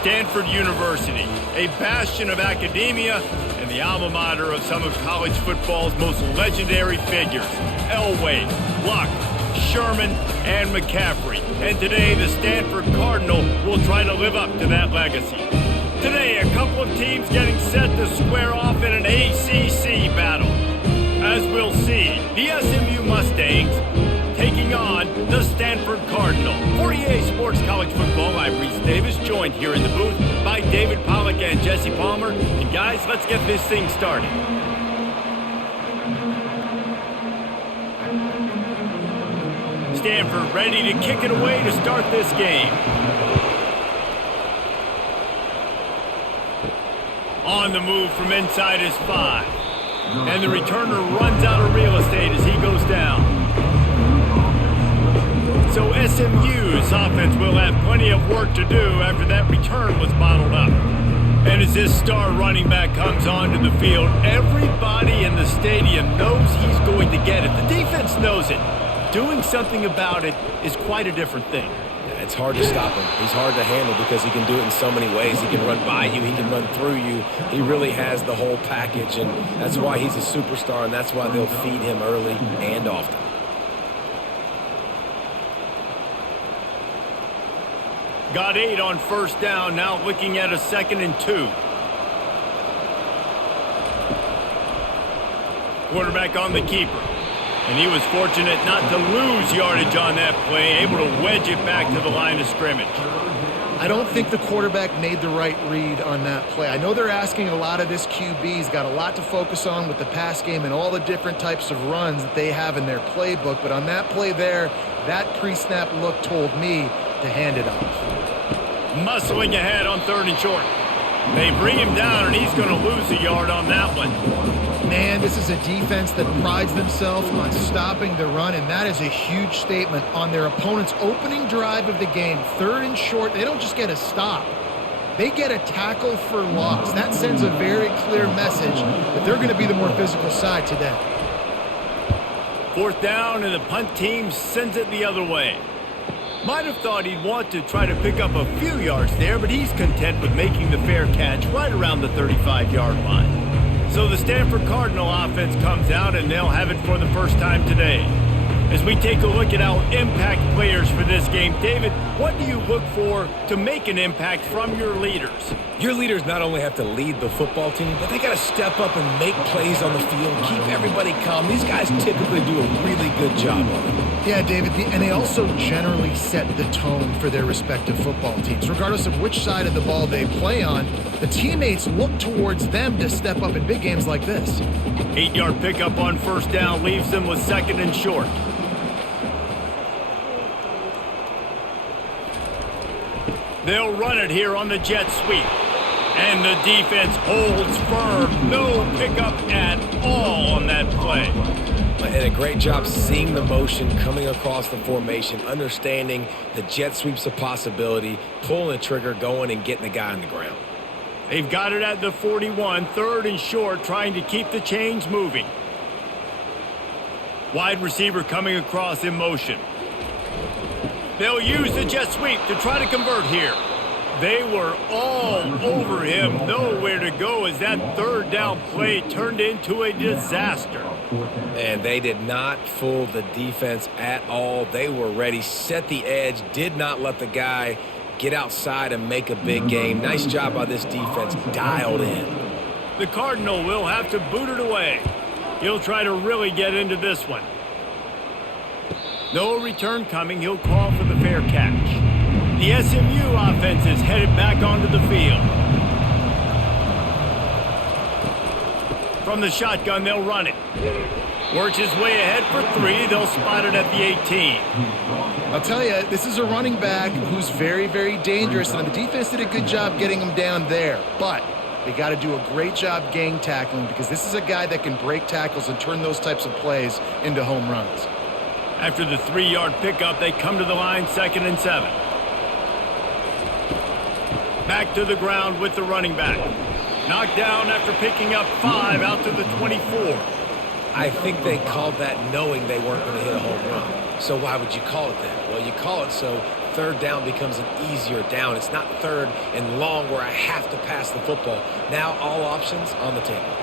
Stanford University, a bastion of academia and the alma mater of some of college football's most legendary figures, Elway, Luck, Sherman, and McCaffrey. And today, the Stanford Cardinal will try to live up to that legacy. Today, a couple of teams getting set to square off in an ACC battle. As we'll see, the SMU Mustangs taking on the Stanford Cardinal. For EA Sports College Football, I'm Reese Davis, joined here in the booth by David Pollack and Jesse Palmer. And guys, let's get this thing started. Stanford ready to kick it away to start this game. On the move from inside his 5. And the returner runs out of real estate as he goes down. So SMU's offense will have plenty of work to do after that return was bottled up. And as this star running back comes onto the field, everybody in the stadium knows he's going to get it. The defense knows it. Doing something about it is quite a different thing. It's hard to stop him. He's hard to handle because he can do it in so many ways. He can run by you. He can run through you. He really has the whole package, and that's why he's a superstar, and that's why they'll feed him early and often. Got 8 on first down, now looking at a 2nd and 2. Quarterback on the keeper. And he was fortunate not to lose yardage on that play, able to wedge it back to the line of scrimmage. I don't think the quarterback made the right read on that play. I know they're asking a lot of this QB. He's got a lot to focus on with the pass game and all the different types of runs that they have in their playbook. But on that play there, that pre-snap look told me to hand it off. Muscling ahead on 3rd and short. They bring him down, and he's going to lose a yard on that one. Man, this is a defense that prides themselves on stopping the run, and that is a huge statement on their opponent's opening drive of the game. 3rd and short, they don't just get a stop. They get a tackle for loss. That sends a very clear message that they're going to be the more physical side today. 4th down, and the punt team sends it the other way. Might have thought he'd want to try to pick up a few yards there, but he's content with making the fair catch right around the 35-yard line. So the Stanford Cardinal offense comes out, and they'll have it for the first time today. As we take a look at our impact players for this game, David, what do you look for to make an impact from your leaders? Your leaders not only have to lead the football team, but they got to step up and make plays on the field, keep everybody calm. These guys typically do a really good job of it. Yeah, David, and they also generally set the tone for their respective football teams. Regardless of which side of the ball they play on, the teammates look towards them to step up in big games like this. 8-yard pickup on first down leaves them with 2nd and short. They'll run it here on the jet sweep. And the defense holds firm. No pickup at all on that play. And a great job seeing the motion coming across the formation, understanding the jet sweep's a possibility, pulling the trigger, going and getting the guy on the ground. They've got it at the 41, 3rd and short, trying to keep the chains moving. Wide receiver coming across in motion. They'll use the jet sweep to try to convert here. They were all over him, nowhere to go as that 3rd down play turned into a disaster. And they did not fool the defense at all. They were ready, set the edge, did not let the guy get outside and make a big game. Nice job by this defense, dialed in. The Cardinal will have to boot it away. He'll try to really get into this one. No return coming. He'll call for the fair catch. The SMU offense is headed back onto the field. From the shotgun, they'll run it. Works his way ahead for 3. They'll spot it at the 18. I'll tell you, this is a running back who's very, very dangerous, and the defense did a good job getting him down there. But they got to do a great job gang tackling because this is a guy that can break tackles and turn those types of plays into home runs. After the 3-yard pickup, they come to the line, 2nd and 7. Back to the ground with the running back. Knocked down after picking up 5 out to the 24. I think they called that knowing they weren't going to hit a home run. So why would you call it that? Well, you call it so third down becomes an easier down. It's not third and long where I have to pass the football. Now all options on the table.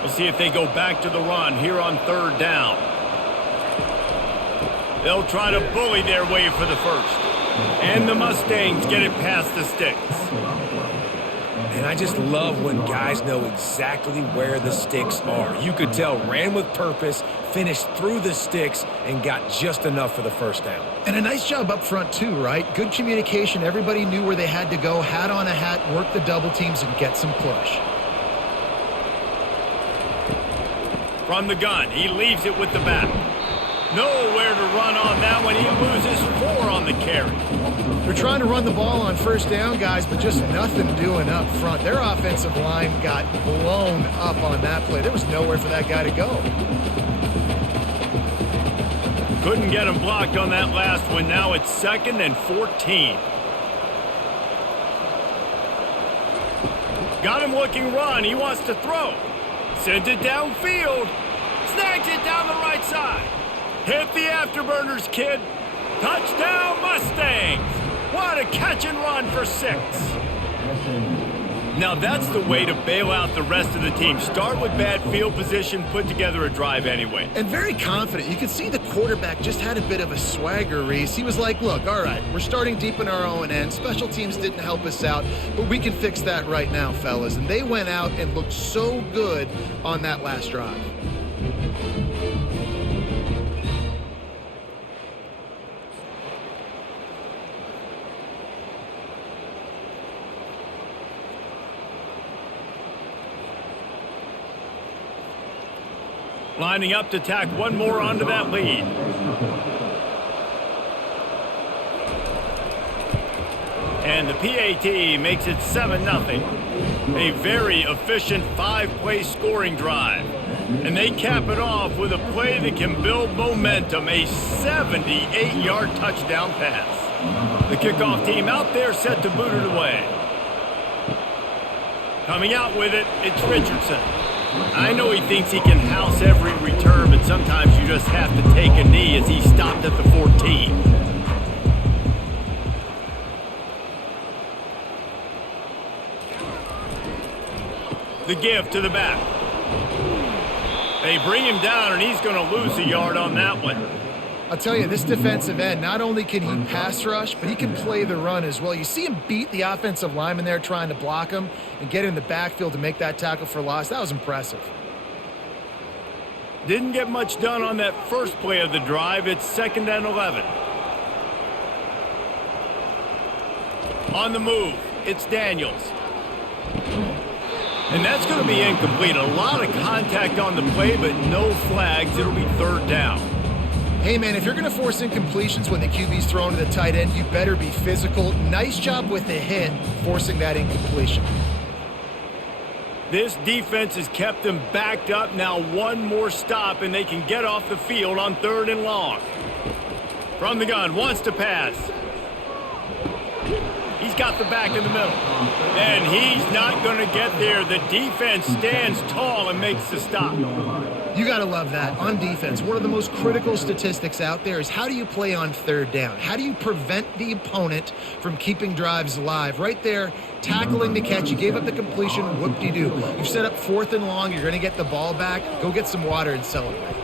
We'll see if they go back to the run here on third down. They'll try to bully their way for the first. And the Mustangs get it past the sticks. And I just love when guys know exactly where the sticks are. You could tell ran with purpose, finished through the sticks, and got just enough for the first down. And a nice job up front too, right? Good communication. Everybody knew where they had to go, hat on a hat, work the double teams, and get some push. From the gun, he leaves it with the back. Nowhere to run on that one. He loses 4 on the carry. They're trying to run the ball on first down, guys, but just nothing doing up front. Their offensive line got blown up on that play. There was nowhere for that guy to go. Couldn't get him blocked on that last one. Now it's 2nd and 14. Got him looking run. He wants to throw. Sends it downfield. Snags it down the right side. Hit the afterburners, kid. Touchdown, Mustangs. What a catch and run for 6. Now that's the way to bail out the rest of the team. Start with bad field position, put together a drive anyway. And very confident. You could see the quarterback just had a bit of a swagger, Reese. He was like, look, all right, we're starting deep in our own end. Special teams didn't help us out, but we can fix that right now, fellas. And they went out and looked so good on that last drive. Lining up to tack one more onto that lead. And the PAT makes it 7-0. A very efficient 5-play scoring drive. And they cap it off with a play that can build momentum, a 78-yard touchdown pass. The kickoff team out there set to boot it away. Coming out with it, it's Richardson. I know he thinks he can house every return, but sometimes you just have to take a knee as he stopped at the 14. The give to the back. They bring him down, and he's going to lose a yard on that one. I'll tell you, this defensive end, not only can he pass rush, but he can play the run as well. You see him beat the offensive lineman there trying to block him and get in the backfield to make that tackle for loss. That was impressive. Didn't get much done on that first play of the drive. It's 2nd and 11. On the move, it's Daniels. And that's going to be incomplete. A lot of contact on the play, but no flags. It'll be 3rd down. Hey, man, if you're going to force incompletions when the QB's thrown to the tight end, you better be physical. Nice job with the hit, forcing that incompletion. This defense has kept them backed up. Now one more stop, and they can get off the field on 3rd and long. From the gun, wants to pass. He's got the back in the middle. And he's not going to get there. The defense stands tall and makes the stop. You got to love that. On defense, one of the most critical statistics out there is how do you play on 3rd down? How do you prevent the opponent from keeping drives alive? Right there, tackling the catch. You gave up the completion. Whoop-de-doo. You've set up 4th and long. You're going to get the ball back. Go get some water and celebrate.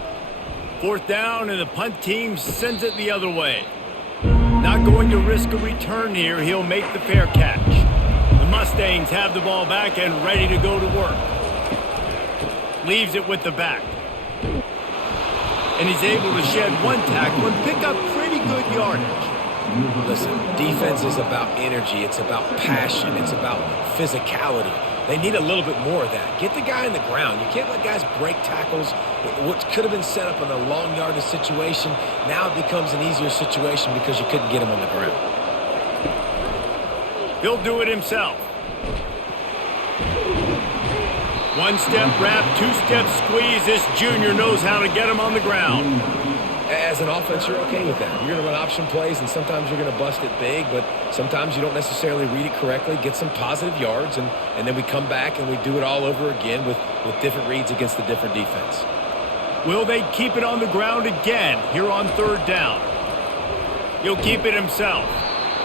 4th down, and the punt team sends it the other way. Not going to risk a return here. He'll make the fair catch. The Mustangs have the ball back and ready to go to work. Leaves it with the back. And he's able to shed one tackle and pick up pretty good yardage. Listen, defense is about energy. It's about passion. It's about physicality. They need a little bit more of that. Get the guy in the ground. You can't let guys break tackles. What could have been set up in a long yardage situation, now it becomes an easier situation because you couldn't get him on the ground. He'll do it himself. 1-step wrap, 2-step squeeze. This junior knows how to get him on the ground. As an offense, you're okay with that. You're going to run option plays, and sometimes you're going to bust it big, but sometimes you don't necessarily read it correctly, get some positive yards, and then we come back and we do it all over again with different reads against the different defense. Will they keep it on the ground again here on 3rd down? He'll keep it himself.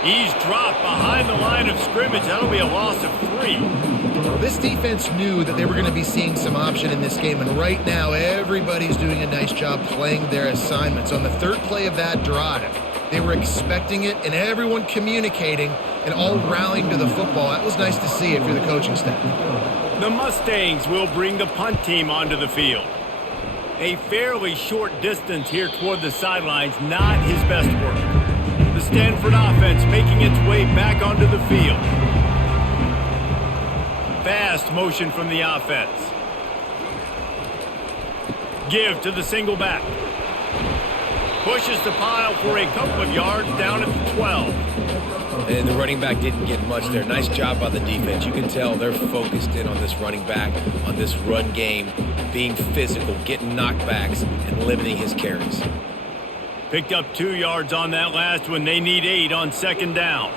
He's dropped behind the line of scrimmage. That'll be a loss of 3. Well, this defense knew that they were going to be seeing some option in this game, and right now everybody's doing a nice job playing their assignments. On the third play of that drive, they were expecting it, and everyone communicating and all rallying to the football. That was nice to see if you're the coaching staff. The Mustangs will bring the punt team onto the field. A fairly short distance here toward the sidelines, not his best work. The Stanford offense making its way back onto the field. Fast motion from the offense. Give to the single back. Pushes the pile for a couple of yards down at the 12. And the running back didn't get much there. Nice job by the defense. You can tell they're focused in on this running back, on this run game, being physical, getting knockbacks, and limiting his carries. Picked up 2 yards on that last one. They need 8 on second down.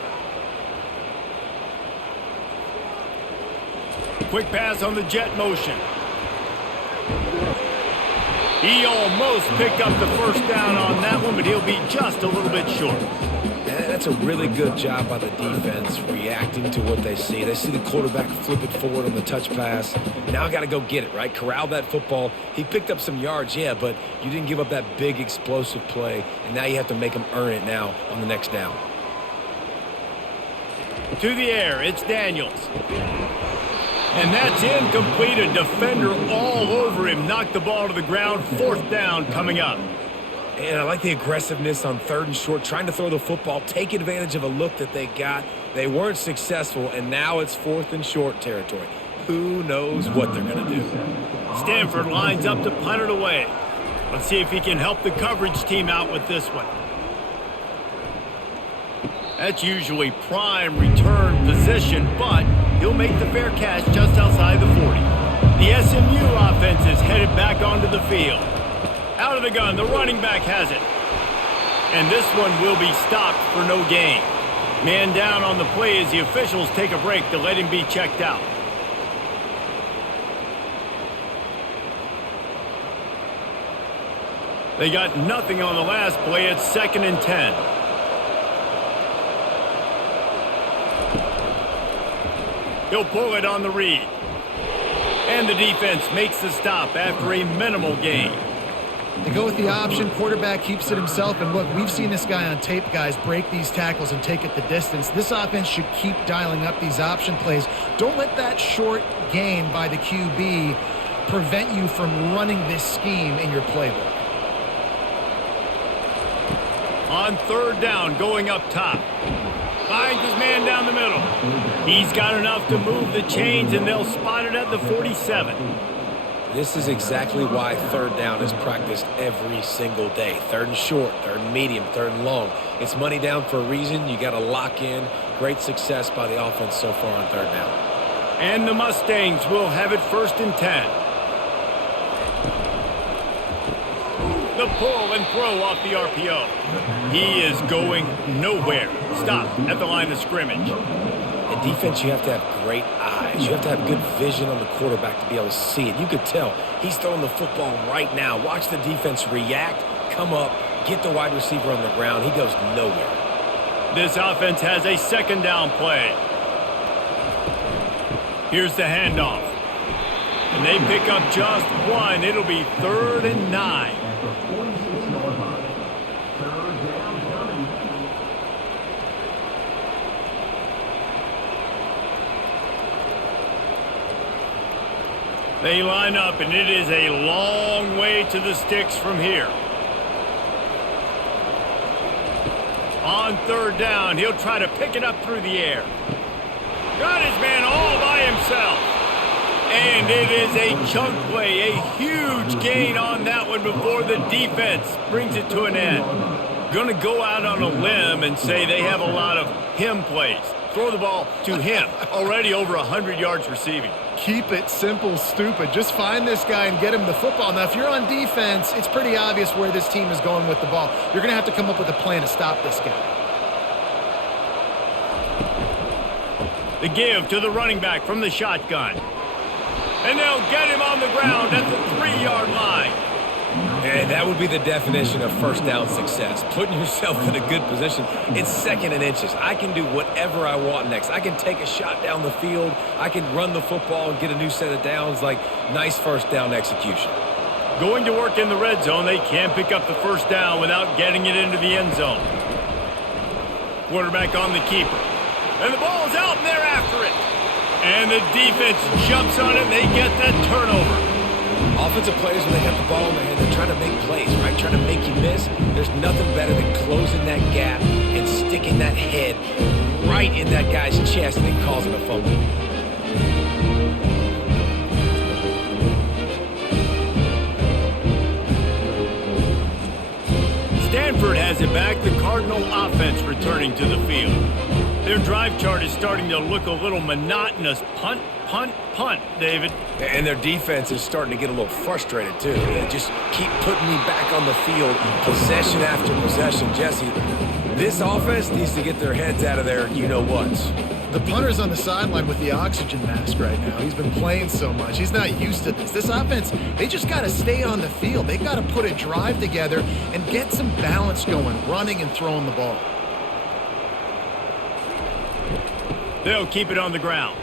Quick pass on the jet motion. He almost picked up the first down on that one, but he'll be just a little bit short. And that's a really good job by the defense reacting to what they see. They see the quarterback flip it forward on the touch pass. Now I got to go get it, right? Corral that football. He picked up some yards, yeah, but you didn't give up that big explosive play, and now you have to make him earn it now on the next down. To the air, it's Daniels. And that's incomplete. A defender all over him. Knocked the ball to the ground. Fourth down coming up. And I like the aggressiveness on third and short, trying to throw the football, take advantage of a look that they got. They weren't successful, and now it's fourth and short territory. Who knows what they're going to do? Stanford lines up to punt it away. Let's see if he can help the coverage team out with this one. That's usually prime return position, but he'll make the fair catch just outside the 40. The SMU offense is headed back onto the field. Out of the gun, the running back has it. And this one will be stopped for no gain. Man down on the play as the officials take a break to let him be checked out. They got nothing on the last play. It's 2nd and 10. He'll pull it on the read. And the defense makes the stop after a minimal gain. They go with the option. Quarterback keeps it himself. And look, we've seen this guy on tape, guys, break these tackles and take it the distance. This offense should keep dialing up these option plays. Don't let that short gain by the QB prevent you from running this scheme in your playbook. On third down, going up top. Finds his man down the middle. He's got enough to move the chains, and they'll spot it at the 47. This is exactly why third down is practiced every single day. Third and short, third and medium, third and long. It's money down for a reason. You got to lock in. Great success by the offense so far on third down. And the Mustangs will have it 1st and 10. The pull and throw off the RPO. He is going nowhere. Stop at the line of scrimmage. In defense, you have to have great eyes. You have to have good vision on the quarterback to be able to see it. You could tell he's throwing the football right now. Watch the defense react, come up, get the wide receiver on the ground. He goes nowhere. This offense has a 2nd down play. Here's the handoff. And they pick up just one. It'll be 3rd and 9. They line up, and it is a long way to the sticks from here. On third down, he'll try to pick it up through the air. Got his man all by himself. And it is a chunk play, a huge gain on that one before the defense brings it to an end. Going to go out on a limb and say they have a lot of him plays. Throw the ball to him. Already over 100 yards receiving. Keep it simple, stupid. Just find this guy and get him the football. Now, if you're on defense, it's pretty obvious where this team is going with the ball. You're going to have to come up with a plan to stop this guy. The give to the running back from the shotgun. And they'll get him on the ground at the 3-yard line. And that would be the definition of first down success, putting yourself in a good position. It's 2nd and inches. I can do whatever I want next. I can take a shot down the field. I can run the football and get a new set of downs. Like, nice first down execution. Going to work in the red zone, they can't pick up the first down without getting it into the end zone. Quarterback on the keeper. And the ball's out, and they're after it. And the defense jumps on it, and they get that turnover. Offensive players, when they have the ball in their hand, they're trying to make plays, right? Trying to make you miss. There's nothing better than closing that gap and sticking that head right in that guy's chest and then causing a fumble. Stanford has it back. The Cardinal offense returning to the field. Their drive chart is starting to look a little monotonous. Punt, punt, punt, David. And their defense is starting to get a little frustrated, too. They just keep putting me back on the field, possession after possession. Jesse, this offense needs to get their heads out of their you-know-whats. The punter's on the sideline with the oxygen mask right now. He's been playing so much. He's not used to this. This offense, they just got to stay on the field. They got to put a drive together and get some balance going, running and throwing the ball. They'll keep it on the ground.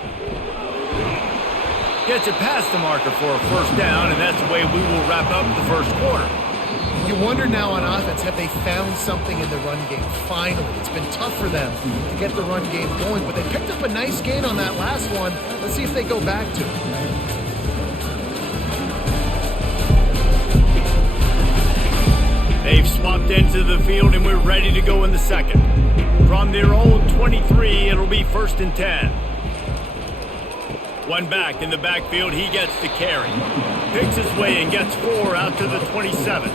Gets it past the marker for a first down, and that's the way we will wrap up the first quarter. You wonder now on offense, have they found something in the run game? Finally, it's been tough for them to get the run game going, but they picked up a nice gain on that last one. Let's see if they go back to it. They've swapped into the field, and we're ready to go in the second. From their own 23, it'll be 1st and 10. One back in the backfield, he gets the carry. Picks his way and gets 4 out to the 27.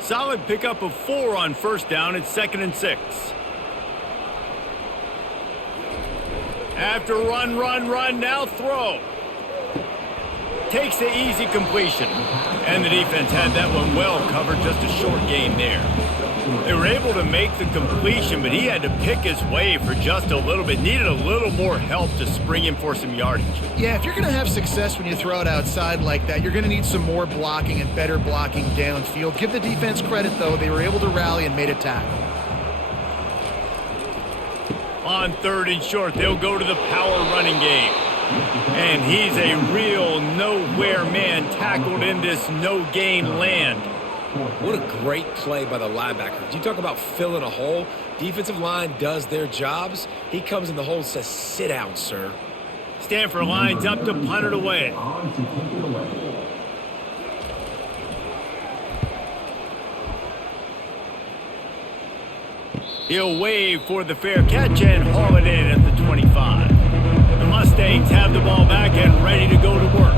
Solid pickup of 4 on first down. It's 2nd and 6. After run, now throw. Takes the easy completion. And the defense had that one well covered, just a short gain there. They were able to make the completion, but he had to pick his way for just a little bit. Needed a little more help to spring him for some yardage. Yeah, if you're going to have success when you throw it outside like that, you're going to need some more blocking and better blocking downfield. Give the defense credit, though. They were able to rally and made a tackle. On 3rd and short, they'll go to the power running game. And he's a real nowhere man, tackled in this no-gain land. What a great play by the linebacker. You talk about filling a hole. Defensive line does their jobs. He comes in the hole and says, "Sit down, sir." Stanford lines up to punt it away. He'll wave for the fair catch and haul it in at the 25. The Mustangs have the ball back and ready to go to work.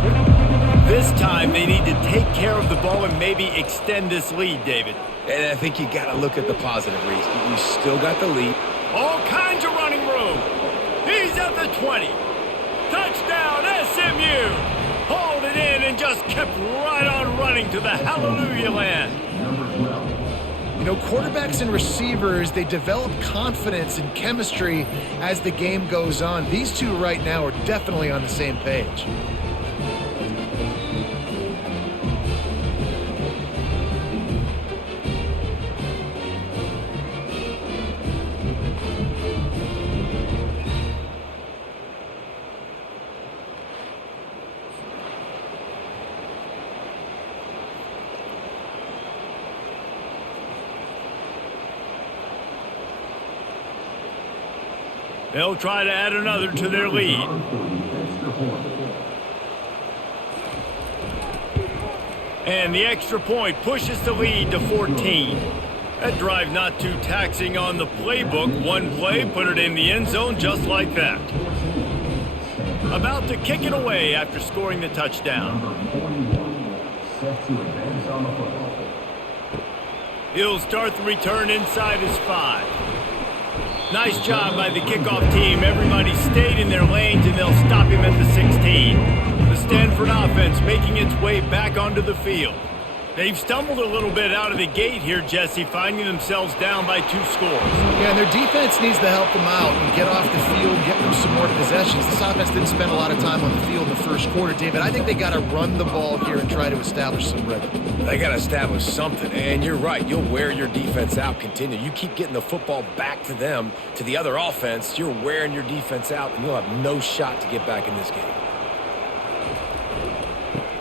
This time they need to take care of the ball and maybe extend this lead, David. And I think you got to look at the positive, Reese. You still got the lead. All kinds of running room. He's at the 20. Touchdown, SMU. Hauled it in and just kept right on running to the hallelujah land. You know, quarterbacks and receivers, they develop confidence and chemistry as the game goes on. These two right now are definitely on the same page. They'll try to add another to their lead. And the extra point pushes the lead to 14. That drive not too taxing on the playbook. One play, put it in the end zone just like that. About to kick it away after scoring the touchdown. He'll start the return inside his 5. Nice job by the kickoff team. Everybody stayed in their lanes, and they'll stop him at the 16. The Stanford offense making its way back onto the field. They've stumbled a little bit out of the gate here, Jesse, finding themselves down by 2 scores. Yeah, and their defense needs to help them out and get off the field, get them some more possessions. This offense didn't spend a lot of time on the field in the first quarter, David. I think they got to run the ball here and try to establish some rhythm. They got to establish something, and you're right. You'll wear your defense out. Continue. You keep getting the football back to them, to the other offense. You're wearing your defense out, and you'll have no shot to get back in this game.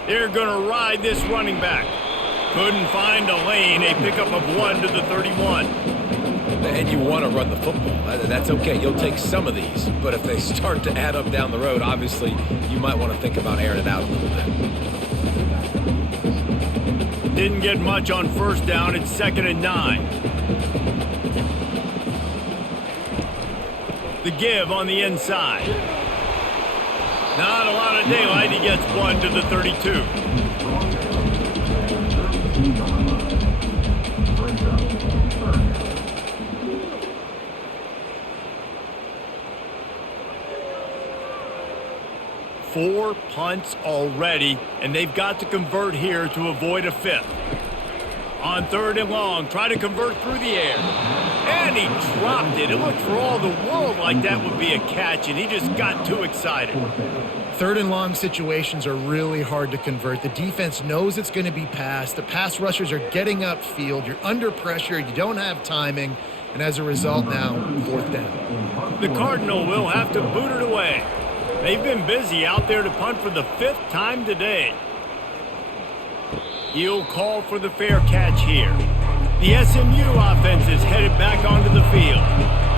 They're going to ride this running back. Couldn't find a lane. A pickup of 1 to the 31. And you want to run the football. That's okay. You'll take some of these. But if they start to add up down the road, obviously, you might want to think about airing it out a little bit. Didn't get much on first down. It's 2nd and 9. The give on the inside. Not a lot of daylight. He gets 1 to the 32. Four punts already, and they've got to convert here to avoid a 5th. On 3rd and long, try to convert through the air. And he dropped it. It looked for all the world like that would be a catch, and he just got too excited. 3rd and long situations are really hard to convert. The defense knows it's going to be passed. The pass rushers are getting upfield. You're under pressure. You don't have timing. And as a result now, 4th down. The Cardinal will have to boot it away. They've been busy out there to punt for the 5th time today. He'll call for the fair catch here. The SMU offense is headed back onto the field.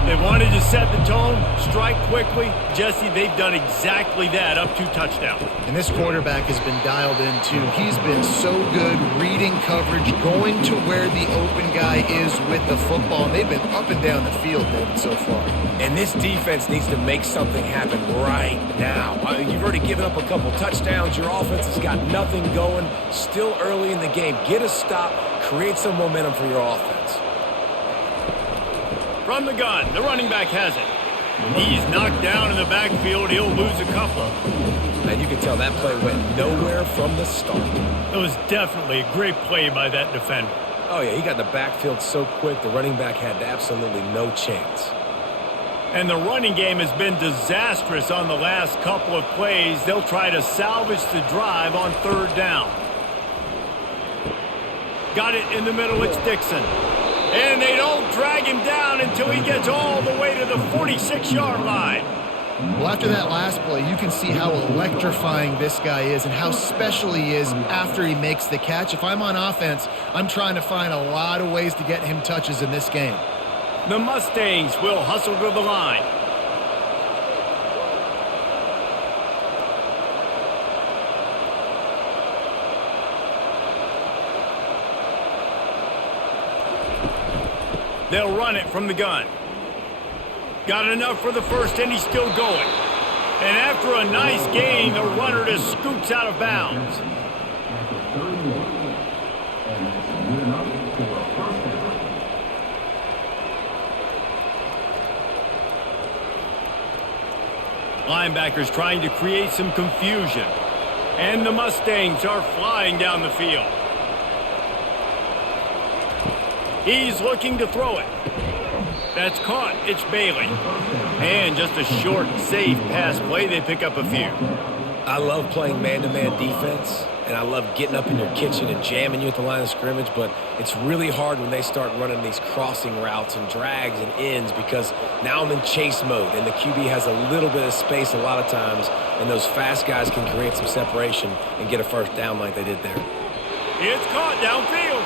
They wanted to set the tone, strike quickly. Jesse, they've done exactly that, up 2 touchdowns. And this quarterback has been dialed in, too. He's been so good reading coverage, going to where the open guy is with the football. And they've been up and down the field, David, so far. And this defense needs to make something happen right now. You've already given up a couple touchdowns. Your offense has got nothing going. Still early in the game. Get a stop. Create some momentum for your offense. From the gun, the running back has it. He's knocked down in the backfield. He'll lose a couple. And you can tell that play went nowhere from the start. It was definitely a great play by that defender. Oh, yeah, he got in the backfield so quick, the running back had absolutely no chance. And the running game has been disastrous on the last couple of plays. They'll try to salvage the drive on 3rd down. Got it in the middle. It's Dixon. And they don't drag him down until he gets all the way to the 46-yard line. Well, after that last play, you can see how electrifying this guy is and how special he is after he makes the catch. If I'm on offense, I'm trying to find a lot of ways to get him touches in this game. The Mustangs will hustle to the line. They'll run it from the gun. Got enough for the first, and he's still going. And after a nice gain, the runner just scoots out of bounds. Linebackers trying to create some confusion. And the Mustangs are flying down the field. He's looking to throw it. That's caught. It's Bailey. And just a short, safe pass play. They pick up a few. I love playing man-to-man defense, and I love getting up in your kitchen and jamming you at the line of scrimmage, but it's really hard when they start running these crossing routes and drags and ends because now I'm in chase mode, and the QB has a little bit of space a lot of times, and those fast guys can create some separation and get a first down like they did there. It's caught downfield.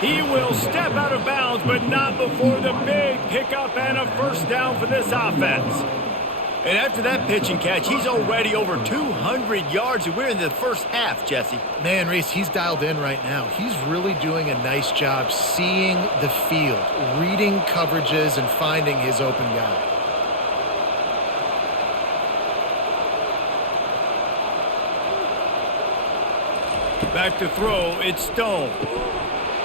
He will step out of bounds, but not before the big pickup and a first down for this offense. And after that pitch and catch, he's already over 200 yards, and we're in the first half, Jesse. Man, Reese, he's dialed in right now. He's really doing a nice job seeing the field, reading coverages, and finding his open guy. Back to throw, it's Stone.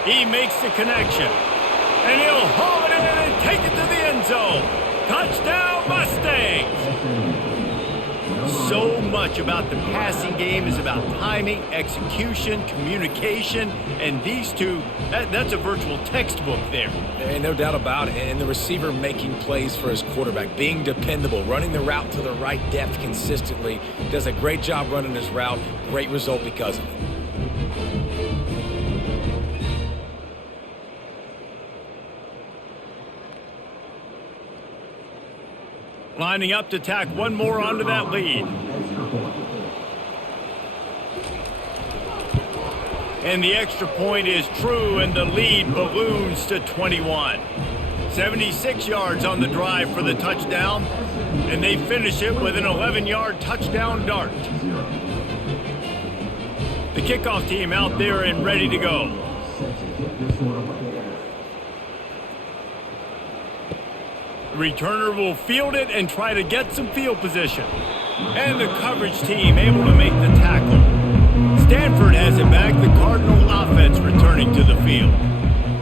He makes the connection. And he'll haul it in and take it to the end zone. Touchdown, Mustangs! So much about the passing game is about timing, execution, communication, and these two, that's a virtual textbook there. And no doubt about it. And the receiver making plays for his quarterback, being dependable, running the route to the right depth consistently, does a great job running his route. Great result because of it. Lining up to tack one more onto that lead. And the extra point is true, and the lead balloons to 21. 76 yards on the drive for the touchdown, and they finish it with an 11-yard touchdown dart. The kickoff team out there and ready to go. The returner will field it and try to get some field position. And the coverage team able to make the tackle. Stanford has it back, the Cardinal offense returning to the field.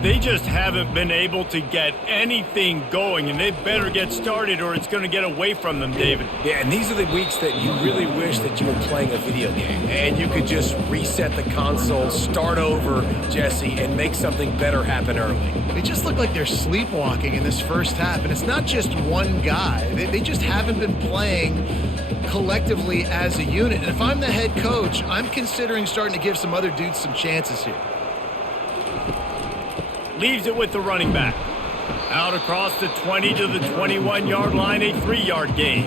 They just haven't been able to get anything going, and they better get started or it's going to get away from them, David. Yeah, and these are the weeks that you really wish that you were playing a video game and you could just reset the console, start over, Jesse, and make something better happen early. They just look like they're sleepwalking in this first half, and it's not just one guy. They just haven't been playing collectively as a unit. And if I'm the head coach, I'm considering starting to give some other dudes some chances here. Leaves it with the running back. Out across the 20 to the 21-yard line, a 3-yard gain.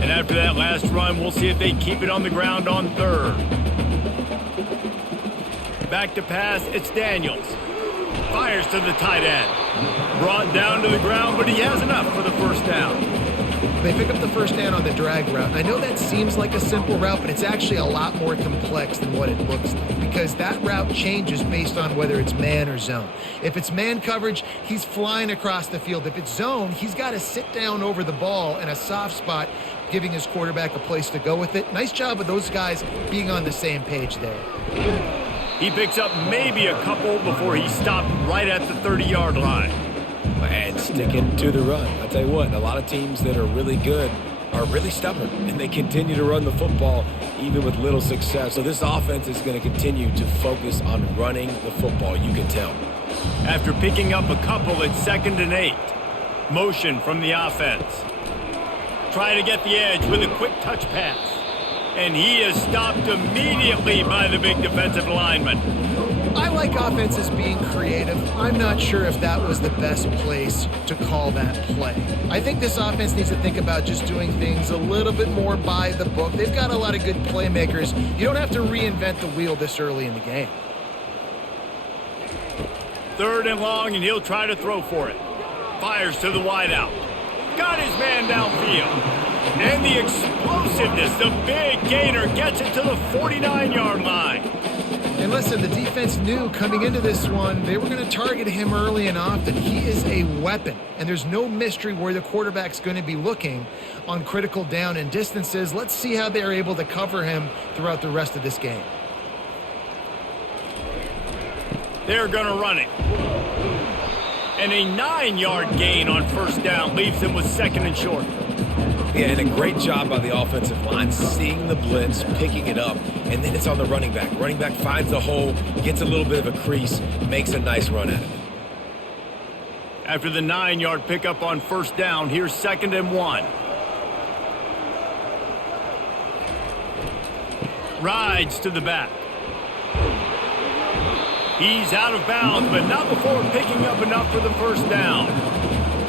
And after that last run, we'll see if they keep it on the ground on third. Back to pass, it's Daniels. Fires to the tight end. Brought down to the ground, but he has enough for the first down. They pick up the first down on the drag route. I know that seems like a simple route, but it's actually a lot more complex than what it looks like because that route changes based on whether it's man or zone. If it's man coverage, he's flying across the field. If it's zone, he's got to sit down over the ball in a soft spot, giving his quarterback a place to go with it. Nice job of those guys being on the same page there. He picks up maybe a couple before he stopped right at the 30-yard line. And sticking to the run. I'll tell you what, a lot of teams that are really good are really stubborn, and they continue to run the football even with little success. So this offense is going to continue to focus on running the football, you can tell. After picking up a couple, it's 2nd and 8. Motion from the offense. Try to get the edge with a quick touch pass. And he is stopped immediately by the big defensive lineman. I like offenses being creative. I'm not sure if that was the best place to call that play. I think this offense needs to think about just doing things a little bit more by the book. They've got a lot of good playmakers. You don't have to reinvent the wheel this early in the game. 3rd and long, and he'll try to throw for it. Fires to the wideout. Got his man downfield. And the explosiveness, the big gainer gets it to the 49-yard line. And listen, the defense knew coming into this one, they were going to target him early and often. He is a weapon, and there's no mystery where the quarterback's going to be looking on critical down and distances. Let's see how they're able to cover him throughout the rest of this game. They're going to run it. And a 9-yard gain on first down leaves them with 2nd and short. Yeah, and a great job by the offensive line, seeing the blitz, picking it up, and then it's on the running back. Running back finds the hole, gets a little bit of a crease, makes a nice run at it. After the 9-yard pickup on first down, here's 2nd and 1. Rides to the back. He's out of bounds, but not before picking up enough for the first down.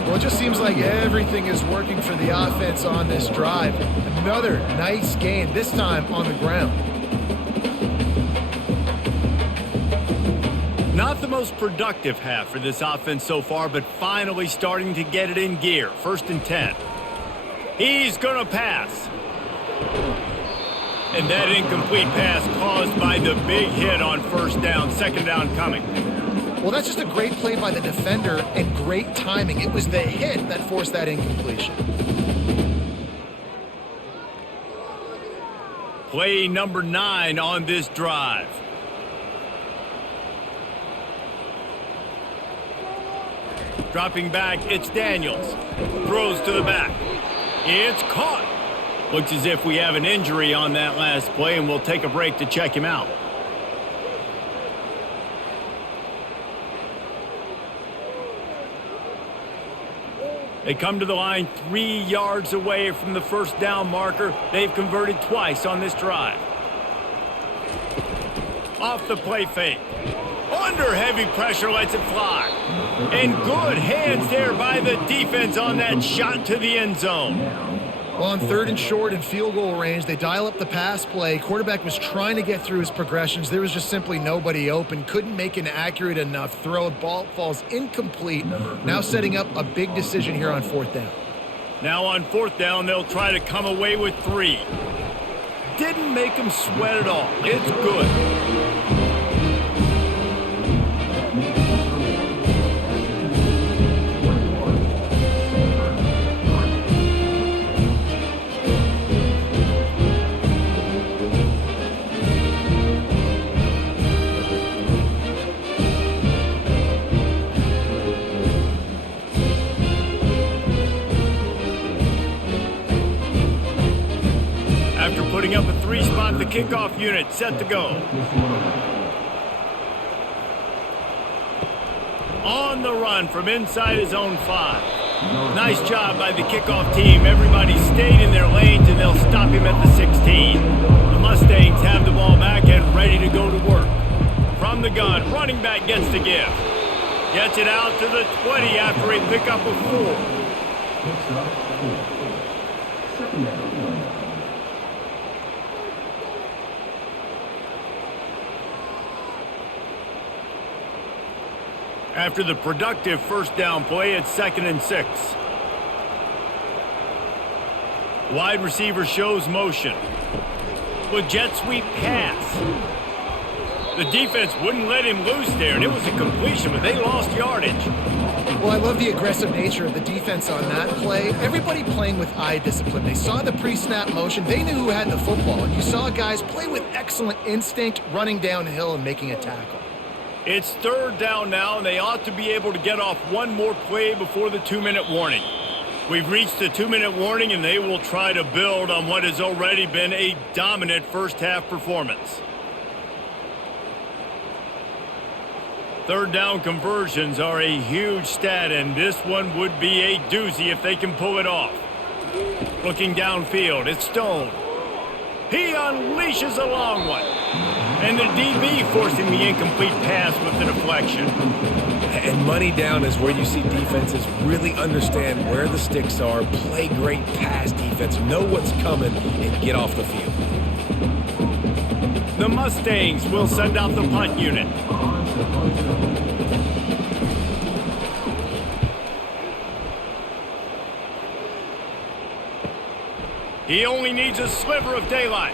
Well, it just seems like everything is working for the offense on this drive. Another nice gain, this time on the ground. Not the most productive half for this offense so far, but finally starting to get it in gear. 1st and 10. He's going to pass. And that incomplete pass caused by the big hit on first down. 2nd down coming. Well, that's just a great play by the defender and great timing. It was the hit that forced that incompletion. Play number 9 on this drive. Dropping back, it's Daniels. Throws to the back. It's caught. Looks as if we have an injury on that last play, and we'll take a break to check him out. They come to the line 3 yards away from the first down marker. They've converted twice on this drive. Off the play fake. Under heavy pressure, lets it fly. And good hands there by the defense on that shot to the end zone. Well, on 3rd and short and field goal range, they dial up the pass play. Quarterback was trying to get through his progressions. There was just simply nobody open. Couldn't make an accurate enough throw. Ball falls incomplete. Now setting up a big decision here on 4th down. Now on 4th down, they'll try to come away with 3. Didn't make them sweat at all. It's good. Putting up a 3-spot, the kickoff unit set to go. On the run from inside his own 5. Nice job by the kickoff team. Everybody stayed in their lanes, and they'll stop him at the 16. The Mustangs have the ball back and ready to go to work. From the gun, running back gets the give. Gets it out to the 20 after a pickup of 4. After the productive first down play, it's 2nd and 6. Wide receiver shows motion. With jet sweep pass. The defense wouldn't let him loose there, and it was a completion, but they lost yardage. Well, I love the aggressive nature of the defense on that play. Everybody playing with eye discipline. They saw the pre-snap motion. They knew who had the football, and you saw guys play with excellent instinct, running downhill and making a tackle. It's 3rd down now, and they ought to be able to get off one more play before the 2-minute warning. We've reached the 2-minute warning, and they will try to build on what has already been a dominant first-half performance. 3rd down conversions are a huge stat, and this one would be a doozy if they can pull it off. Looking downfield, it's Stone. He unleashes a long one. And the DB forcing the incomplete pass with the deflection. And money down is where you see defenses really understand where the sticks are, play great pass defense, know what's coming, and get off the field. The Mustangs will send out the punt unit. He only needs a sliver of daylight.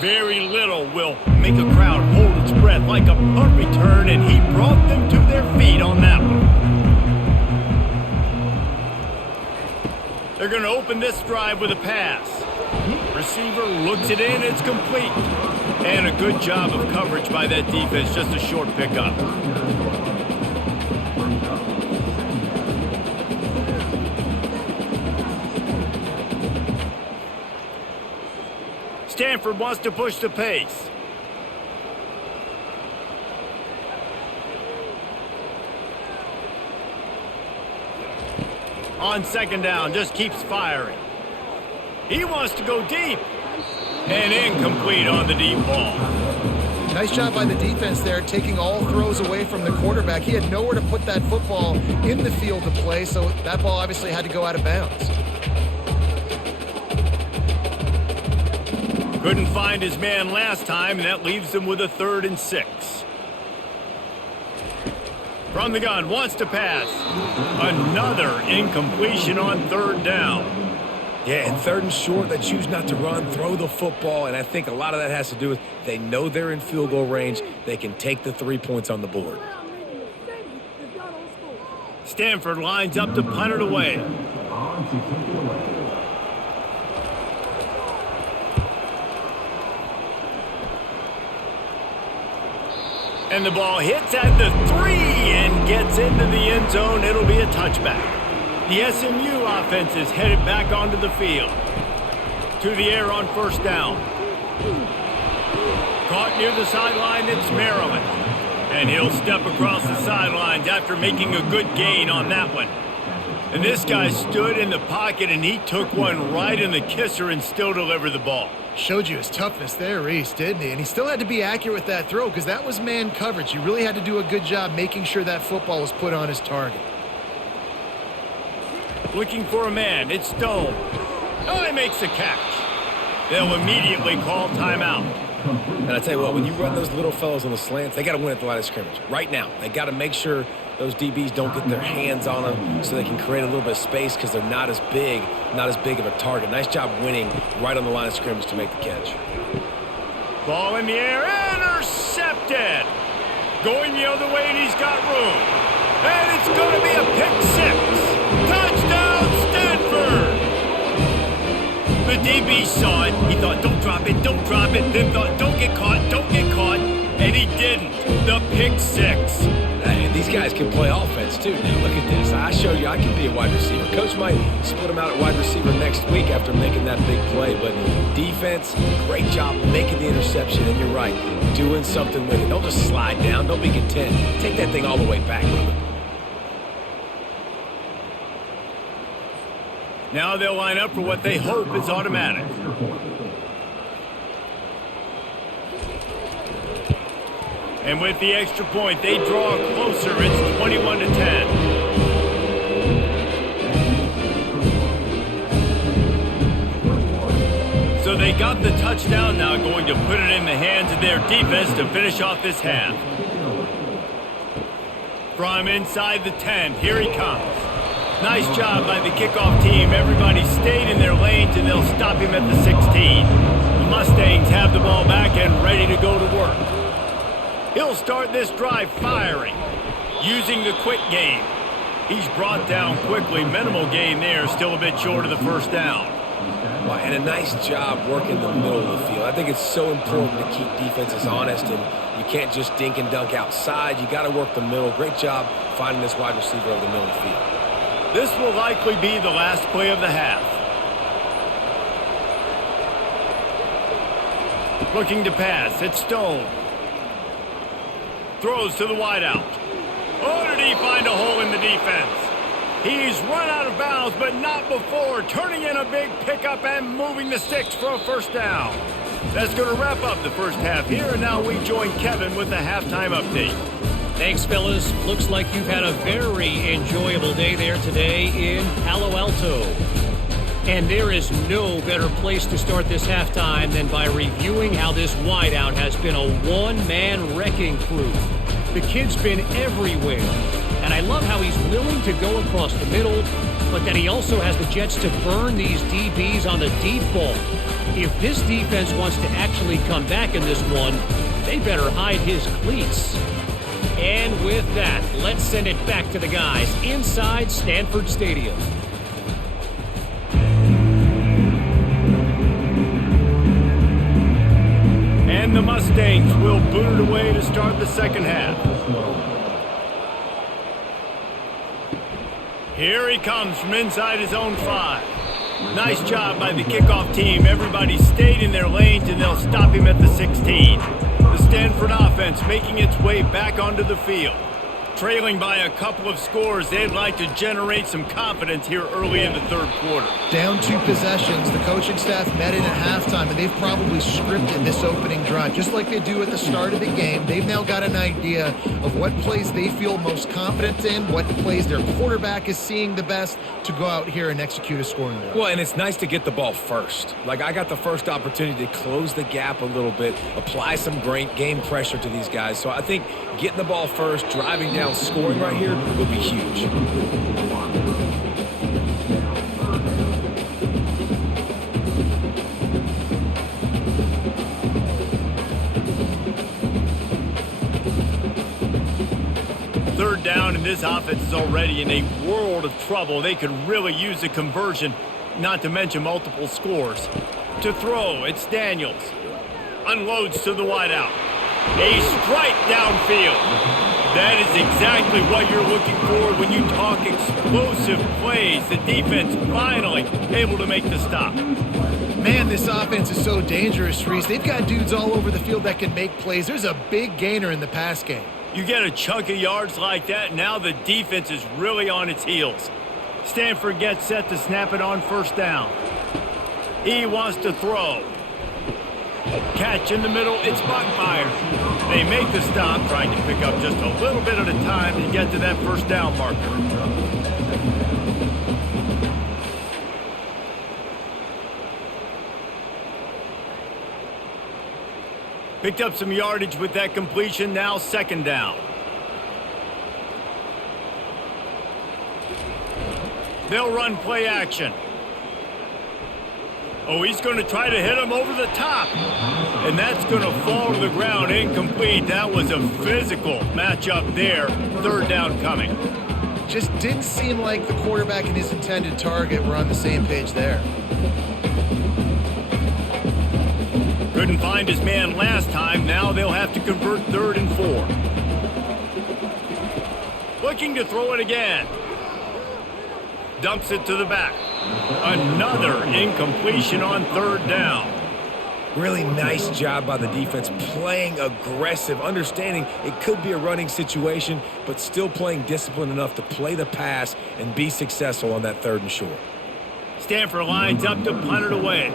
Very little will make a crowd hold its breath like a punt return, and he brought them to their feet on that one. They're going to open this drive with a pass. Receiver looks it in, it's complete. And a good job of coverage by that defense, just a short pickup. Stanford wants to push the pace. On 2nd down, just keeps firing. He wants to go deep. And incomplete on the deep ball. Nice job by the defense there, taking all throws away from the quarterback. He had nowhere to put that football in the field to play, so that ball obviously had to go out of bounds. Couldn't find his man last time, and that leaves him with a 3rd and 6. From the gun, wants to pass. Another incompletion on 3rd down. Yeah, and 3rd and short, they choose not to run, throw the football, and I think a lot of that has to do with they know they're in field goal range. They can take the 3 points on the board. Stanford lines up to punt it away. And the ball hits at the 3 and gets into the end zone. It'll be a touchback. The SMU offense is headed back onto the field. To the air on first down. Caught near the sideline, it's Maryland. And he'll step across the sidelines after making a good gain on that one. And this guy stood in the pocket and he took one right in the kisser and still delivered the ball. Showed you his toughness there, Reese, didn't he? And he still had to be accurate with that throw because that was man coverage. You really had to do a good job making sure that football was put on his target. Looking for a man, it's Stone. Oh, he makes the catch. They'll immediately call timeout. And I tell you what, when you run those little fellows on the slants, they got to win at the line of scrimmage. Right now, they got to make sure those DBs don't get their hands on them so they can create a little bit of space because they're not as big of a target. Nice job winning right on the line of scrimmage to make the catch. Ball in the air, intercepted. Going the other way, and he's got room. And it's going to be a pick 6. Touchdown, Stanford! The DB saw it. He thought, don't drop it, don't drop it. Then thought, don't get caught. And he didn't. The pick 6. Hey, these guys can play offense, too. Now, look at this. I showed you I can be a wide receiver. Coach might split him out at wide receiver next week after making that big play. But defense, great job making the interception. And you're right, doing something with it. Don't just slide down. Don't be content. Take that thing all the way back, brother. Now they'll line up for what they hope is automatic. And with the extra point, they draw closer. It's 21-10. So they got the touchdown now, going to put it in the hands of their defense to finish off this half. From inside the 10, here he comes. Nice job by the kickoff team. Everybody stayed in their lanes, and they'll stop him at the 16. The Mustangs have the ball back and ready to go to work. He'll start this drive firing, using the quick game. He's brought down quickly. Minimal gain there, still a bit short of the first down. Well, and a nice job working the middle of the field. I think it's so important to keep defenses honest, and you can't just dink and dunk outside. You got to work the middle. Great job finding this wide receiver over the middle of the field. This will likely be the last play of the half. Looking to pass, it's Stone. Throws to the wideout. Oh, did he find a hole in the defense? He's run out of bounds, but not before turning in a big pickup and moving the sticks for a first down. That's going to wrap up the first half here, and now we join Kevin with the halftime update. Thanks, fellas. Looks like you've had a very enjoyable day there today in Palo Alto. And there is no better place to start this halftime than by reviewing how this wideout has been a one-man wrecking crew. The kid's been everywhere. And I love how he's willing to go across the middle, but that he also has the jets to burn these DBs on the deep ball. If this defense wants to actually come back in this one, they better hide his cleats. And with that, let's send it back to the guys inside Stanford Stadium. And the Mustangs will boot it away to start the second half. Here he comes from inside his own 5. Nice job by the kickoff team. Everybody stayed in their lanes, and they'll stop him at the 16. The Stanford offense making its way back onto the field. Trailing by a couple of scores, they'd like to generate some confidence here early in the third quarter. Down 2 possessions, the coaching staff met in at halftime, and they've probably scripted this opening drive. Just like they do at the start of the game, they've now got an idea of what plays they feel most confident in, what plays their quarterback is seeing the best to go out here and execute a scoring drive. Well, and it's nice to get the ball first. Like, I got the first opportunity to close the gap a little bit, apply some great game pressure to these guys. So I think getting the ball first, driving down, scoring right here will be huge. Third down, and this offense is already in a world of trouble. They could really use a conversion, not to mention multiple scores. To throw, it's Daniels. Unloads to the wideout. A strike downfield. That is exactly what you're looking for when you talk explosive plays. The defense finally able to make the stop. Man, this offense is so dangerous, Reese. They've got dudes all over the field that can make plays. There's a big gainer in the pass game. You get a chunk of yards like that, now the defense is really on its heels. Stanford gets set to snap it on first down. He wants to throw. Catch in the middle, it's Buckmeyer. They make the stop, trying to pick up just a little bit at a time to get to that first down marker. Picked up some yardage with that completion, now second down. They'll run play action. Oh, he's going to try to hit him over the top. And that's going to fall to the ground, incomplete. That was a physical matchup there. Third down coming. Just didn't seem like the quarterback and his intended target were on the same page there. Couldn't find his man last time. Now they'll have to convert 3rd and 4. Looking to throw it again. Dumps it to the back. Another incompletion on 3rd down. Really nice job by the defense, playing aggressive, understanding it could be a running situation, but still playing disciplined enough to play the pass and be successful on that 3rd and short. Stanford lines up to punt it away.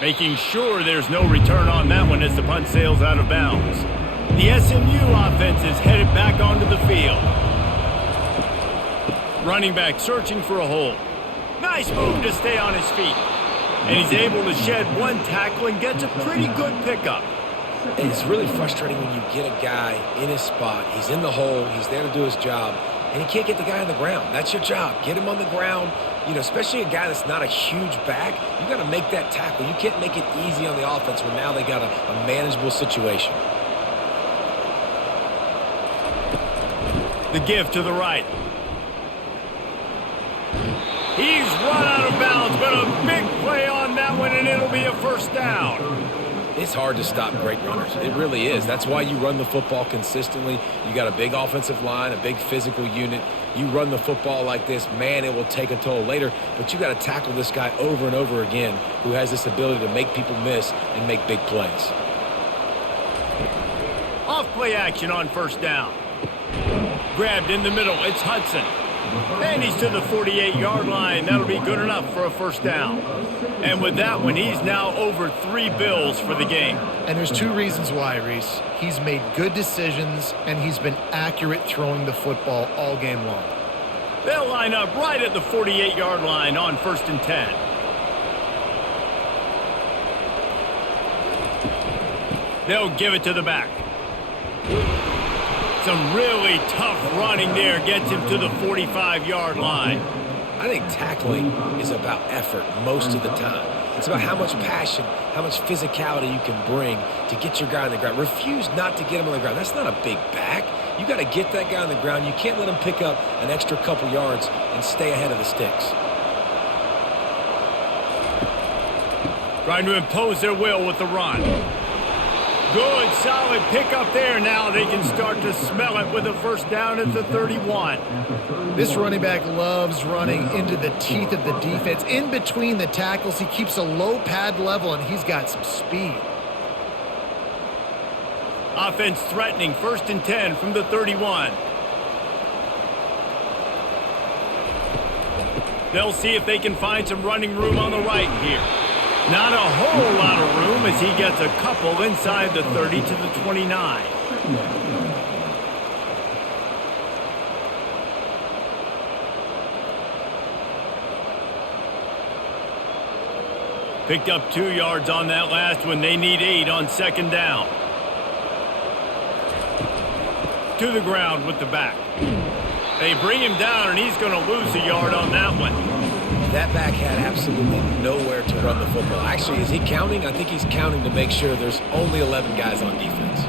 Making sure there's no return on that one as the punt sails out of bounds. The SMU offense is headed back onto the field. Running back searching for a hole. Nice move to stay on his feet. And he's able to shed one tackle and gets a pretty good pickup. It's really frustrating when you get a guy in his spot. He's in the hole. He's there to do his job. And he can't get the guy on the ground. That's your job. Get him on the ground. You know, especially a guy that's not a huge back. You got to make that tackle. You can't make it easy on the offense when now they got a manageable situation. The give to the right. He's run out of bounds, but a big play on that one, and it'll be a first down. It's hard to stop great runners. It really is. That's why you run the football consistently. You got a big offensive line, a big physical unit. You run the football like this, man, it will take a toll later. But you got to tackle this guy over and over again who has this ability to make people miss and make big plays. Off play action on first down. Grabbed in the middle. It's Hudson. And he's to the 48-yard line. That'll be good enough for a first down. And with that one, he's now over 3 bills for the game. And there's 2 reasons why, Reese. He's made good decisions, and he's been accurate throwing the football all game long. They'll line up right at the 48-yard line on 1st and 10. They'll give it to the back. Some really tough running there gets him to the 45-yard line. I think tackling is about effort most of the time. It's about how much passion, how much physicality you can bring to get your guy on the ground. Refuse not to get him on the ground. That's not a big back. You got to get that guy on the ground. You can't let him pick up an extra couple yards and stay ahead of the sticks. Trying to impose their will with the run. Good, solid pickup there. Now they can start to smell it with a first down at the 31. This running back loves running into the teeth of the defense. In between the tackles, he keeps a low pad level, and he's got some speed. Offense threatening, 1st and 10 from the 31. They'll see if they can find some running room on the right here. Not a whole lot of room as he gets a couple inside the 30 to the 29. Picked up 2 yards on that last one. They need 8 on 2nd down. To the ground with the back. They bring him down, and he's going to lose a yard on that one. That back had absolutely nowhere to run the football. Actually, is he counting? I think he's counting to make sure there's only 11 guys on defense.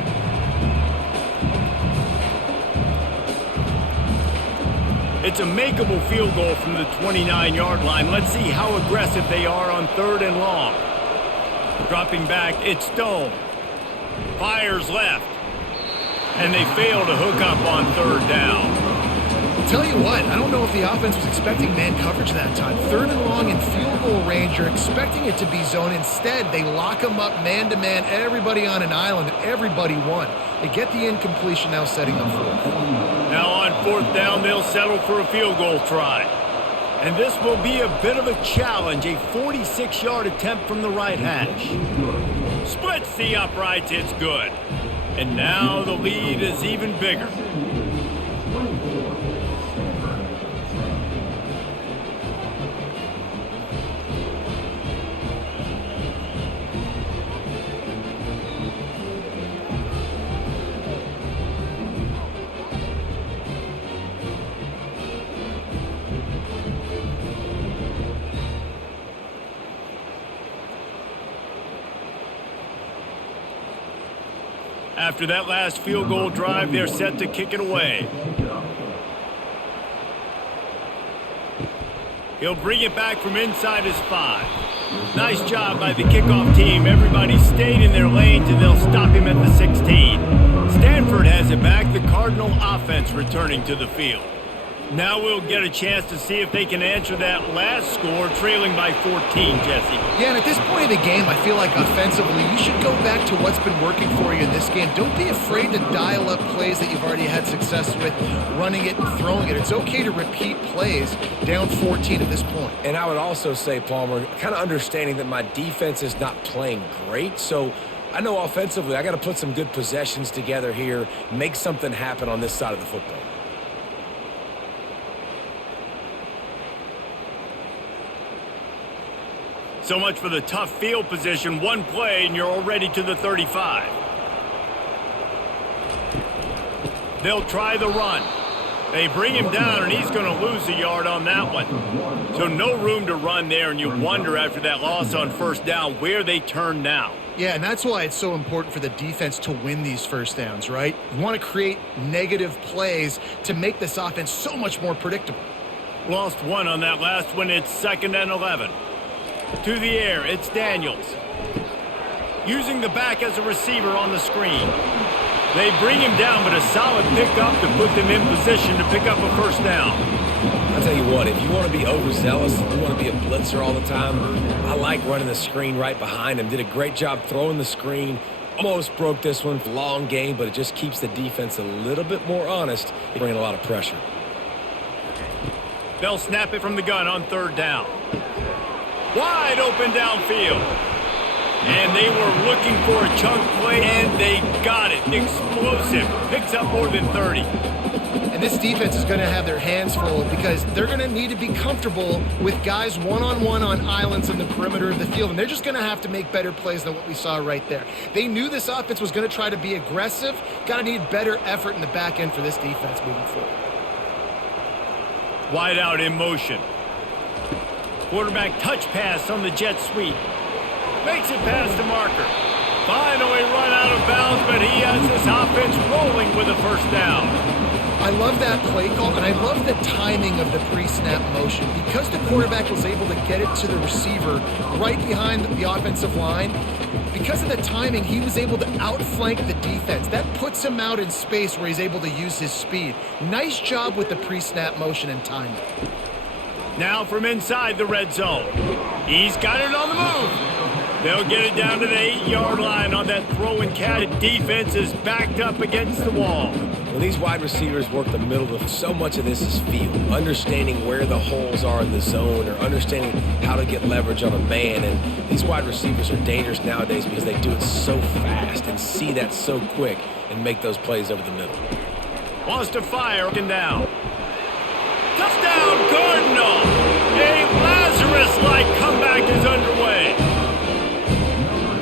It's a makeable field goal from the 29-yard line. Let's see how aggressive they are on 3rd and long. Dropping back, it's Stone. Fires left. And they fail to hook up on 3rd down. Tell you what, I don't know if the offense was expecting man coverage that time. 3rd and long in field goal range, you're expecting it to be zone. Instead, they lock them up man-to-man, everybody on an island, and everybody won. They get the incompletion, now setting up 4th. Now on 4th down, they'll settle for a field goal try. And this will be a bit of a challenge, a 46-yard attempt from the right hash. Splits the uprights, it's good. And now the lead is even bigger. After that last field goal drive, they're set to kick it away. He'll bring it back from inside his 5. Nice job by the kickoff team. Everybody stayed in their lanes, and they'll stop him at the 16. Stanford has it back. The Cardinal offense returning to the field. Now we'll get a chance to see if they can answer that last score, trailing by 14, Jesse. Yeah, and at this point of the game, I feel like offensively, you should go back to what's been working for you in this game. Don't be afraid to dial up plays that you've already had success with, running it and throwing it. It's okay to repeat plays down 14 at this point. And I would also say, Palmer, kind of understanding that my defense is not playing great, so I know offensively I got to put some good possessions together here, make something happen on this side of the football. So much for the tough field position. One play, and you're already to the 35. They'll try the run. They bring him down, and he's going to lose a yard on that one. So no room to run there, and you wonder after that loss on 1st down where they turn now. Yeah, and that's why it's so important for the defense to win these 1st downs, right? You want to create negative plays to make this offense so much more predictable. Lost one on that last one. It's 2nd and 11. To the air, it's Daniels. Using the back as a receiver on the screen. They bring him down, but a solid pickup to put them in position to pick up a 1st down. I'll tell you what, if you want to be overzealous, if you want to be a blitzer all the time, I like running the screen right behind him. Did a great job throwing the screen. Almost broke this one. Long game, but it just keeps the defense a little bit more honest, bringing a lot of pressure. They'll snap it from the gun on 3rd down. Wide open downfield. And they were looking for a chunk play, and they got it. Explosive. Picks up more than 30. And this defense is going to have their hands full because they're going to need to be comfortable with guys one-on-one on islands in the perimeter of the field, and they're just going to have to make better plays than what we saw right there. They knew this offense was going to try to be aggressive. Got to need better effort in the back end for this defense moving forward. Wide out in motion. Quarterback touch pass on the jet sweep. Makes it past the marker. Finally run out of bounds, but he has this offense rolling with a 1st down. I love that play call, and I love the timing of the pre-snap motion. Because the quarterback was able to get it to the receiver right behind the offensive line, because of the timing, he was able to outflank the defense. That puts him out in space where he's able to use his speed. Nice job with the pre-snap motion and timing. Now from inside the red zone. He's got it on the move. They'll get it down to the 8-yard line on that throw and catch. The defense is backed up against the wall. When these wide receivers work the middle of so much of this is feel, understanding where the holes are in the zone or understanding how to get leverage on a man. And these wide receivers are dangerous nowadays because they do it so fast and see that so quick and make those plays over the middle. Wants to fire and down. Touchdown, Cardinal! A Lazarus-like comeback is underway.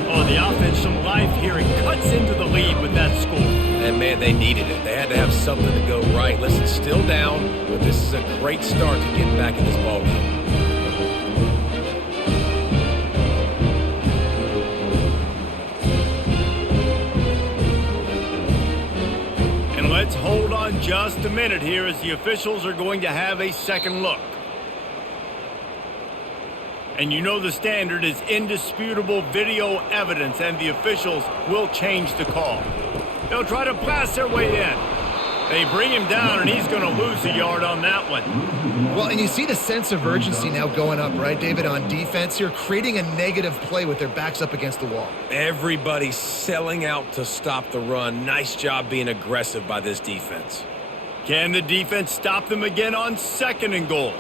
Oh, the offense some life here and cuts into the lead with that score. And, man, they needed it. They had to have something to go right. Listen, still down, but this is a great start to getting back in this ballgame. And let's hold on just a minute here as the officials are going to have a second look. And you know the standard is indisputable video evidence, and the officials will change the call. They'll try to blast their way in. They bring him down, and he's going to lose a yard on that one. Well, and you see the sense of urgency now going up, right, David, on defense here, creating a negative play with their backs up against the wall. Everybody's selling out to stop the run. Nice job being aggressive by this defense. Can the defense stop them again on 2nd and goal?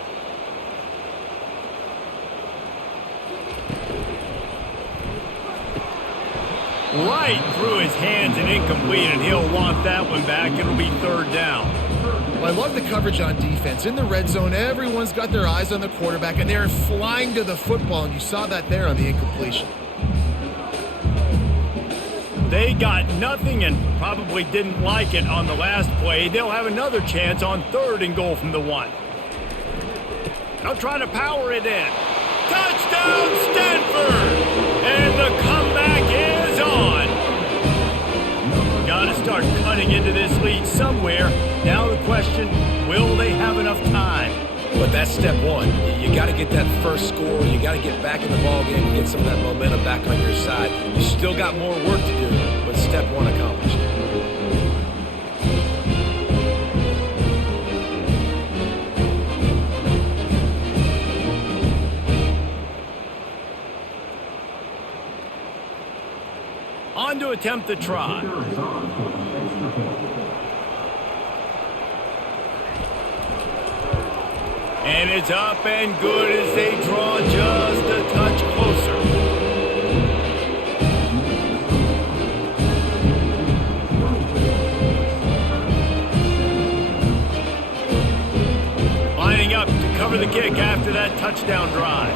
Right through his hands and incomplete, and he'll want that one back. It'll be 3rd down. Well, I love the coverage on defense. In the red zone, everyone's got their eyes on the quarterback, and they're flying to the football, and you saw that there on the incompletion. They got nothing and probably didn't like it on the last play. They'll have another chance on 3rd and goal from the 1. They'll try to power it in. Touchdown, Stanford! And the comeback is on. Got to start cutting into this lead somewhere. Now the question, will they have enough time? But that's step one. You got to get that first score. You got to get back in the ballgame and get some of that momentum back on your side. You still got more work to do, but step one accomplished. On to attempt the try. And it's up and good as they draw just a touch closer. Lining up to cover the kick after that touchdown drive.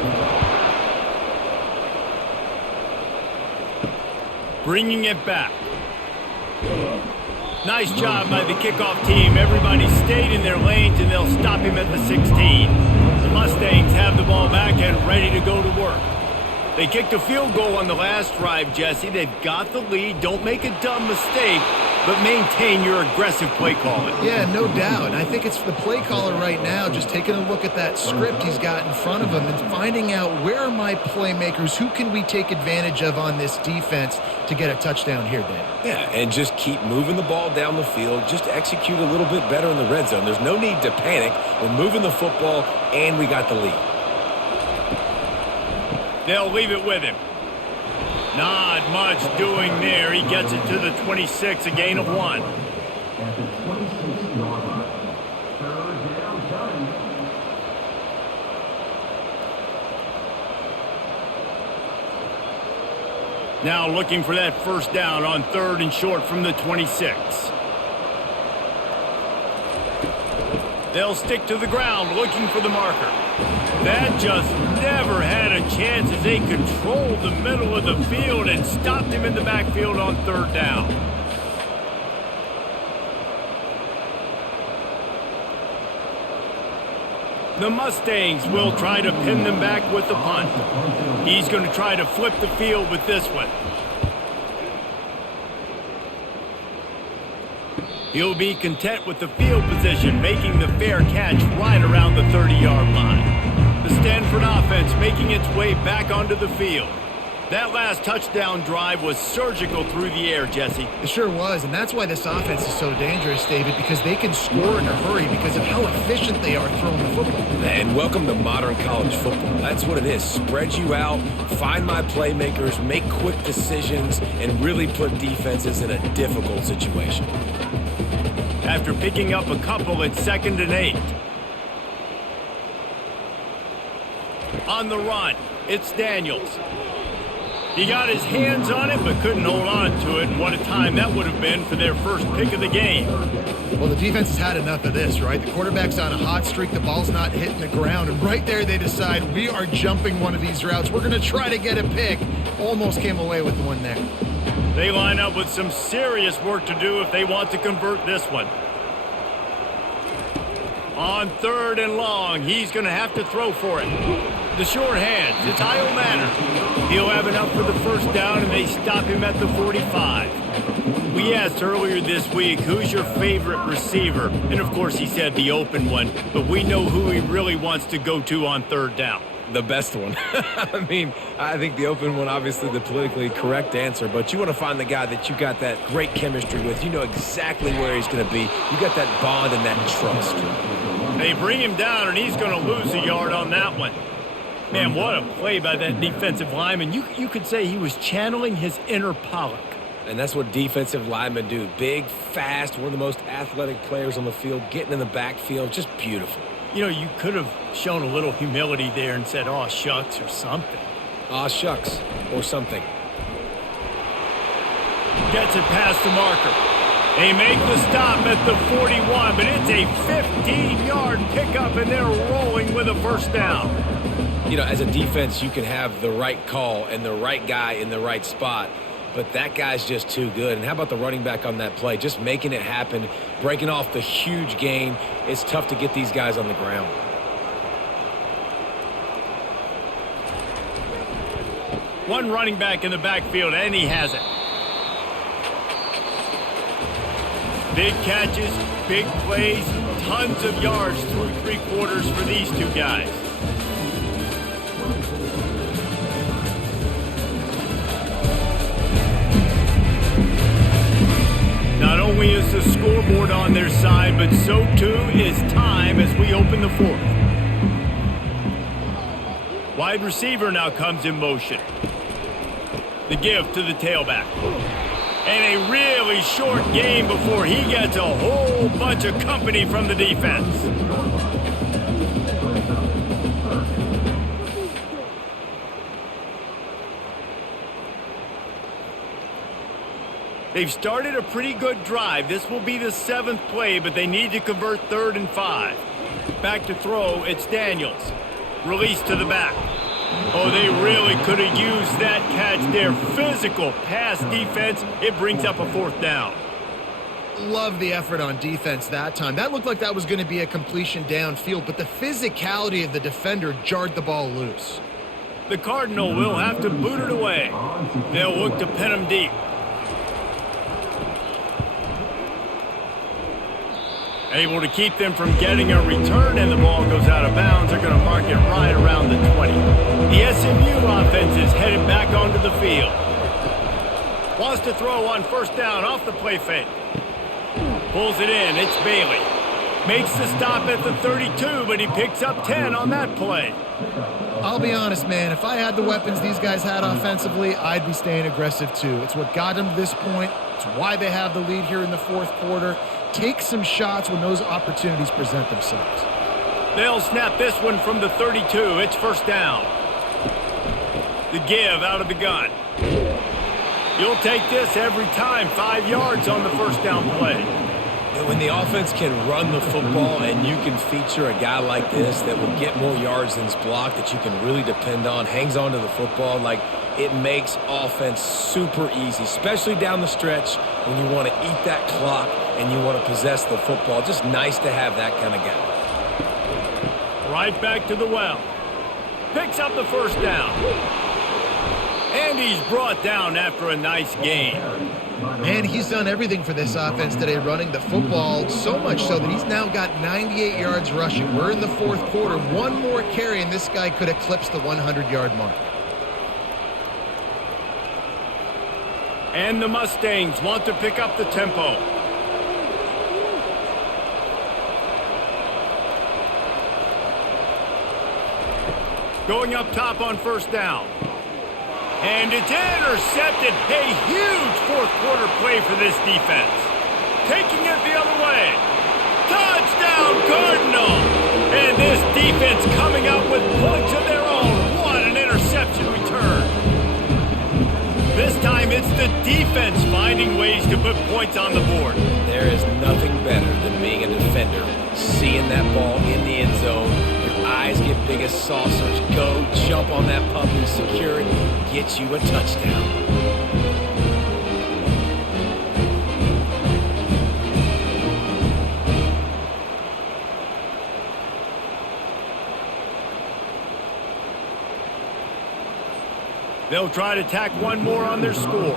Bringing it back. Nice job by the kickoff team. Everybody stayed in their lanes, and they'll stop him at the 16. The Mustangs have the ball back and ready to go to work. They kicked a field goal on the last drive, Jesse. They've got the lead. Don't make a dumb mistake, but maintain your aggressive play calling. Yeah, no doubt. And I think it's the play caller right now just taking a look at that script he's got in front of him and finding out where are my playmakers, who can we take advantage of on this defense to get a touchdown here, Dave. Yeah, and just keep moving the ball down the field. Just execute a little bit better in the red zone. There's no need to panic. We're moving the football, and we got the lead. They'll leave it with him. Not much doing there. He gets it to the 26, a gain of 1. Now looking for that first down on 3rd and short from the 26. They'll stick to the ground looking for the marker. That just never had a chance as they controlled the middle of the field and stopped him in the backfield on 3rd down. The Mustangs will try to pin them back with the punt. He's going to try to flip the field with this one. He'll be content with the field position, making the fair catch right around the 30-yard line. The Stanford offense making its way back onto the field. That last touchdown drive was surgical through the air, Jesse. It sure was, and that's why this offense is so dangerous, David, because they can score in a hurry because of how efficient they are throwing the football. And welcome to modern college football. That's what it is. Spread you out, find my playmakers, make quick decisions, and really put defenses in a difficult situation. After picking up a couple at 2nd and 8. On the run, it's Daniels. He got his hands on it, but couldn't hold on to it. And what a time that would have been for their first pick of the game. Well, the defense has had enough of this, right? The quarterback's on a hot streak. The ball's not hitting the ground. And right there, they decide, we are jumping one of these routes. We're going to try to get a pick. Almost came away with one there. They line up with some serious work to do if they want to convert this one. On 3rd and long, he's going to have to throw for it. The short hands, it's Io Manor. He'll have enough for the first down, and they stop him at the 45. We asked earlier this week, who's your favorite receiver? And, of course, he said the open one, but we know who he really wants to go to on third down. The best one. I mean, I think the open one, obviously the politically correct answer, but you want to find the guy that you got that great chemistry with. You know exactly where he's going to be. You got that bond and that trust. They bring him down, and he's going to lose a yard on that one. Man, what a play by that defensive lineman. You could say he was channeling his inner Pollock. And that's what defensive linemen do. Big, fast, one of the most athletic players on the field, getting in the backfield, just beautiful. You know, you could have shown a little humility there and said, "Aw, shucks," or something. Aw, shucks, or something. Gets it past the marker. They make the stop at the 41, but it's a 15-yard pickup, and they're rolling with a first down. You know, as a defense, you can have the right call and the right guy in the right spot, but that guy's just too good. And how about the running back on that play? Just making it happen, breaking off the huge gain. It's tough to get these guys on the ground. One running back in the backfield, and he has it. Big catches, big plays, tons of yards through three quarters for these two guys. Not only is the scoreboard on their side, but so too is time as we open the fourth. Wide receiver now comes in motion. The give to the tailback. And a really short game before he gets a whole bunch of company from the defense. They've started a pretty good drive. This will be the 7th play, but they need to convert 3rd and 5. Back to throw, it's Daniels. Release to the back. Oh, they really could have used that catch there. Physical pass defense. It brings up a 4th down. Love the effort on defense that time. That looked like that was going to be a completion downfield, but the physicality of the defender jarred the ball loose. The Cardinal will have to boot it away. They'll look to pin him deep. Able to keep them from getting a return, and the ball goes out of bounds. They're going to mark it right around the 20. The SMU offense is headed back onto the field. Wants to throw on first down off the play fake. Pulls it in. It's Bailey. Makes the stop at the 32, but he picks up 10 on that play. I'll be honest, man. If I had the weapons these guys had offensively, I'd be staying aggressive too. It's what got them to this point. It's why they have the lead here in the 4th quarter. Take some shots when those opportunities present themselves. They'll snap this one from the 32. It's first down. The give out of the gun. You'll take this every time. 5 yards on the first down play. And when the offense can run the football and you can feature a guy like this that will get more yards than's blocked, that you can really depend on, hangs on to the football, like it makes offense super easy, especially down the stretch when you want to eat that clock and you want to possess the football. Just nice to have that kind of guy. Right back to the well. Picks up the first down. And he's brought down after a nice gain. Man, he's done everything for this offense today, running the football, so much so that he's now got 98 yards rushing. We're in the 4th quarter. One more carry, and this guy could eclipse the 100-yard mark. And the Mustangs want to pick up the tempo. Going up top on first down. And it's intercepted. A huge 4th quarter play for this defense. Taking it the other way. Touchdown, Cardinal! And this defense coming up with points of their own. What an interception return. This time it's the defense finding ways to put points on the board. There is nothing better than being a defender, seeing that ball in the end zone. Your eyes get big as saucers. Go jump on that puppy, secure it, get you a touchdown. They'll try to tack one more on their score.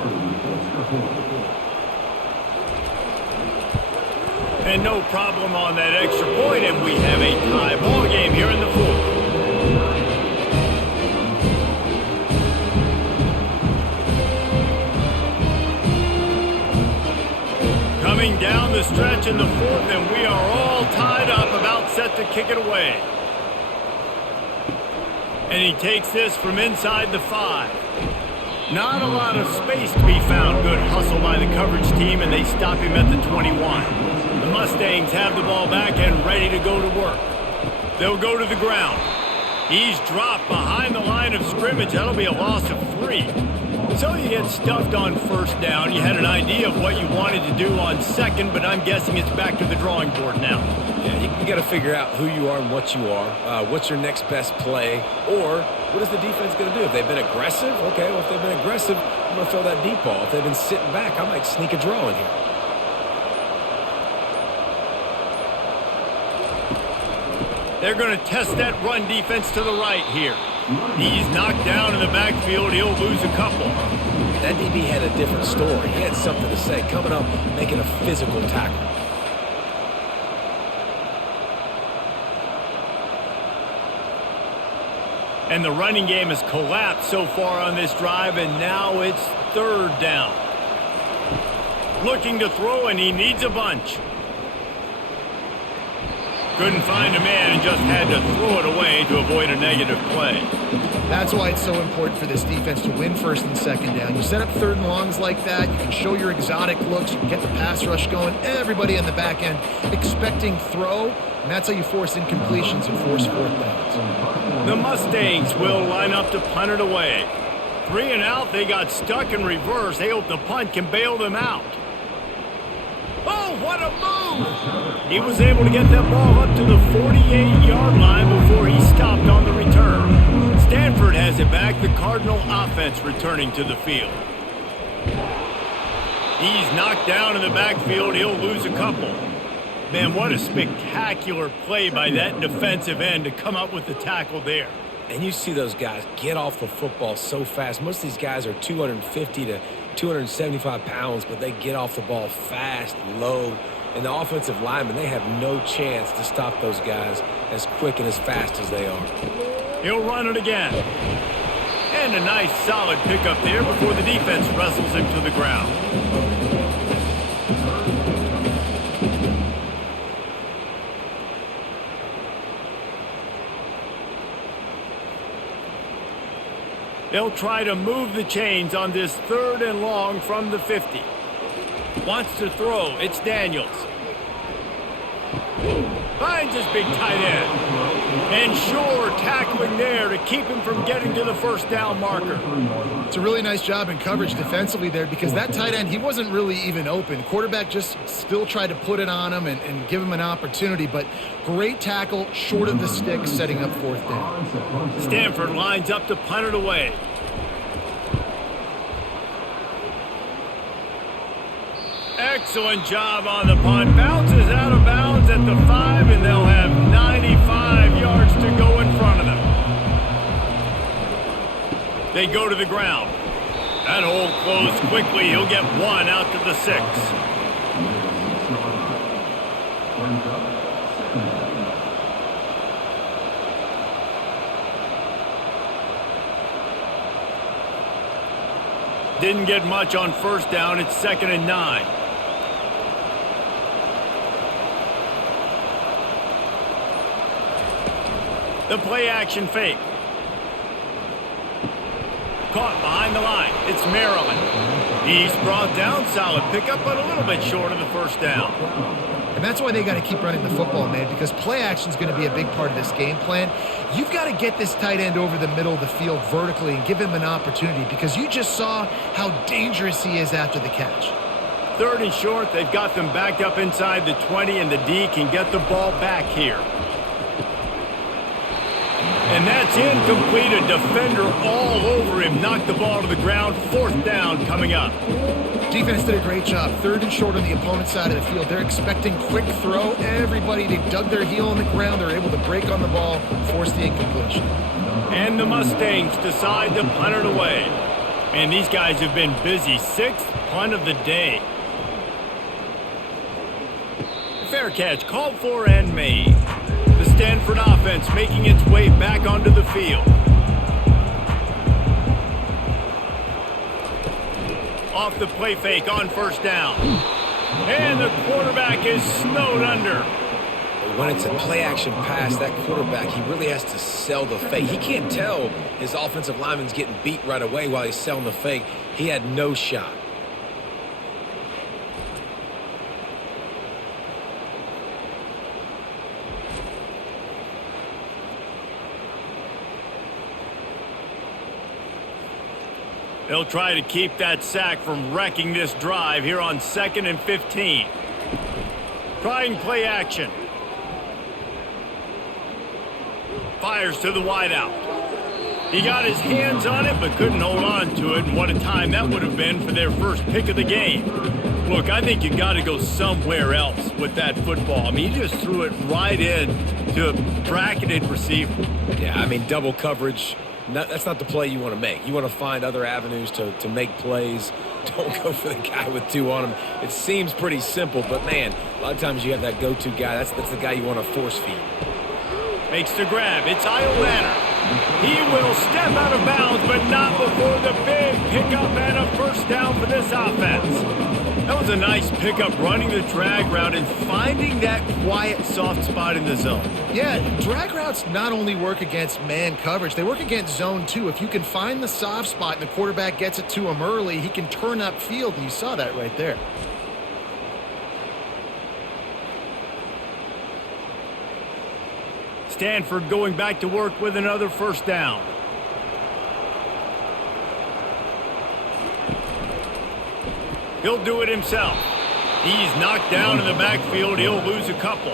And no problem on that extra point, and we have a tie ball game here in the fourth. Coming down the stretch in the fourth, and we are all tied up, about set to kick it away. And he takes this from inside the 5. Not a lot of space to be found. Good hustle by the coverage team, and they stop him at the 21. The Mustangs have the ball back and ready to go to work. They'll go to the ground. He's dropped behind the line of scrimmage. That'll be a loss of 3. So you get stuffed on first down. You had an idea of what you wanted to do on second, but I'm guessing it's back to the drawing board now. Yeah, you got to figure out who you are and what you are. What's your next best play? Or what is the defense going to do? If they've been aggressive, okay, well, if they've been aggressive, I'm going to throw that deep ball. If they've been sitting back, I might sneak a draw in here. They're going to test that run defense to the right here. He's knocked down in the backfield. He'll lose a couple. That DB had a different story. He had something to say, coming up, making a physical tackle. And the running game has collapsed so far on this drive, and now it's third down. Looking to throw, and he needs a bunch. Couldn't find a man and just had to throw it away to avoid a negative play. That's why it's so important for this defense to win first and second down. You set up third and longs like that, you can show your exotic looks, you can get the pass rush going, everybody in the back end expecting throw, and that's how you force incompletions and force fourth downs. The Mustangs will line up to punt it away. 3 and out, they got stuck in reverse. They hope the punt can bail them out. Oh, what a move! He was able to get that ball up to the 48-yard line before he stopped on the return. Stanford has it back, the Cardinal offense returning to the field. He's knocked down in the backfield. He'll lose a couple. Man, what a spectacular play by that defensive end to come up with the tackle there. And you see those guys get off the football so fast. Most of these guys are 250 to 275 pounds, but they get off the ball fast, low. And the offensive linemen, they have no chance to stop those guys as quick and as fast as they are. He'll run it again. And a nice solid pickup there before the defense wrestles him to the ground. They'll try to move the chains on this third and long from the 50. Wants to throw. It's Daniels. Finds his big tight end. And Shore tackling there to keep him from getting to the first down marker. It's a really nice job in coverage defensively there because that tight end, he wasn't really even open. Quarterback just still tried to put it on him and give him an opportunity, but great tackle short of the stick, setting up fourth down. Stanford lines up to punt it away. Excellent job on the punt. Bounces out of bounds at the 5, and they'll have 95 yards to go in front of them. They go to the ground. That hole closed quickly. He'll get 1 out to the 6. Didn't get much on first down. It's 2nd and 9. The play action fake. Caught behind the line. It's Maryland. He's brought down. Solid pickup, but a little bit short of the first down. And that's why they got to keep running the football, man, because play action is going to be a big part of this game plan. You've got to get this tight end over the middle of the field vertically and give him an opportunity because you just saw how dangerous he is after the catch. 3rd and short. They've got them backed up inside the 20, and the D can get the ball back here. And that's incomplete. A defender all over him. Knocked the ball to the ground. 4th down coming up. Defense did a great job. 3rd and short on the opponent's side of the field. They're expecting quick throw. Everybody, they dug their heel on the ground. They're able to break on the ball, force the incompletion. And the Mustangs decide to punt it away. And these guys have been busy. 6th punt of the day. Fair catch called for and made. The Stanford offense making its way back onto the field. Off the play fake on first down. And the quarterback is snowed under. When it's a play-action pass, that quarterback, he really has to sell the fake. He can't tell his offensive lineman's getting beat right away while he's selling the fake. He had no shot. They'll try to keep that sack from wrecking this drive here on 2nd and 15. Trying play action. Fires to the wideout. He got his hands on it but couldn't hold on to it. And what a time that would have been for their first pick of the game. Look, I think you got to go somewhere else with that football. I mean, he just threw it right in to a bracketed receiver. Yeah, I mean, double coverage. That's not the play you want to make. You want to find other avenues to make plays. Don't go for the guy with 2 on him. It seems pretty simple, but, man, a lot of times you have that go-to guy. That's the guy you want to force feed. Makes the grab. It's Iolanner. He will step out of bounds, but not before the big pickup and a first down for this offense. That was a nice pickup, running the drag route and finding that quiet, soft spot in the zone. Yeah, drag routes not only work against man coverage, they work against zone too. If you can find the soft spot and the quarterback gets it to him early, he can turn upfield, and you saw that right there. Stanford going back to work with another first down. He'll do it himself. He's knocked down in the backfield. He'll lose a couple.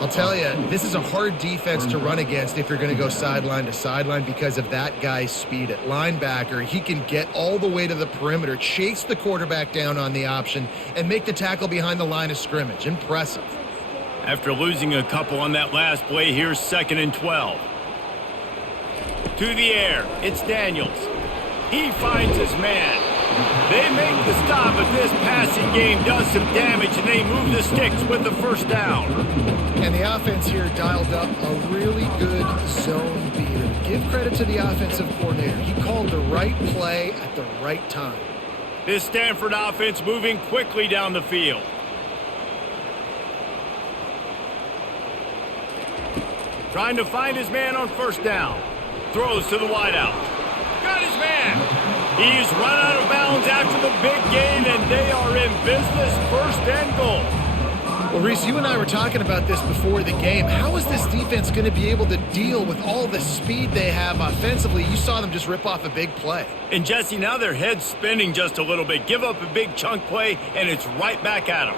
I'll tell you, this is a hard defense to run against if you're going to go sideline to sideline because of that guy's speed. At linebacker, he can get all the way to the perimeter, chase the quarterback down on the option, and make the tackle behind the line of scrimmage. Impressive. After losing a couple on that last play, here's 2nd and 12. To the air, it's Daniels. He finds his man. They make the stop, but this passing game does some damage, and they move the sticks with the first down. And the offense here dialed up a really good zone beater. Give credit to the offensive coordinator. He called the right play at the right time. This Stanford offense moving quickly down the field. Trying to find his man on first down. Throws to the wideout. Got his man. He's run out of bounds after the big gain, and they are in business. 1st and goal. Well, Reese, you and I were talking about this before the game. How is this defense going to be able to deal with all the speed they have offensively? You saw them just rip off a big play. And, Jesse, now their head's spinning just a little bit. Give up a big chunk play, and it's right back at them.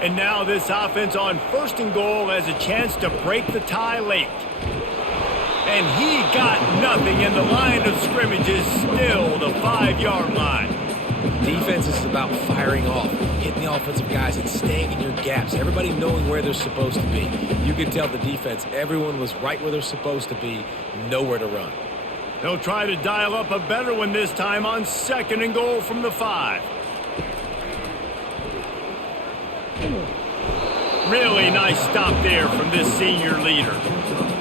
And now this offense on 1st and goal has a chance to break the tie late. And he got nothing, and the line of scrimmage is still the 5-yard line. Defense is about firing off, hitting the offensive guys, and staying in your gaps. Everybody knowing where they're supposed to be. You could tell the defense, everyone was right where they're supposed to be, nowhere to run. They'll try to dial up a better one this time on 2nd and goal from the 5. Really nice stop there from this senior leader.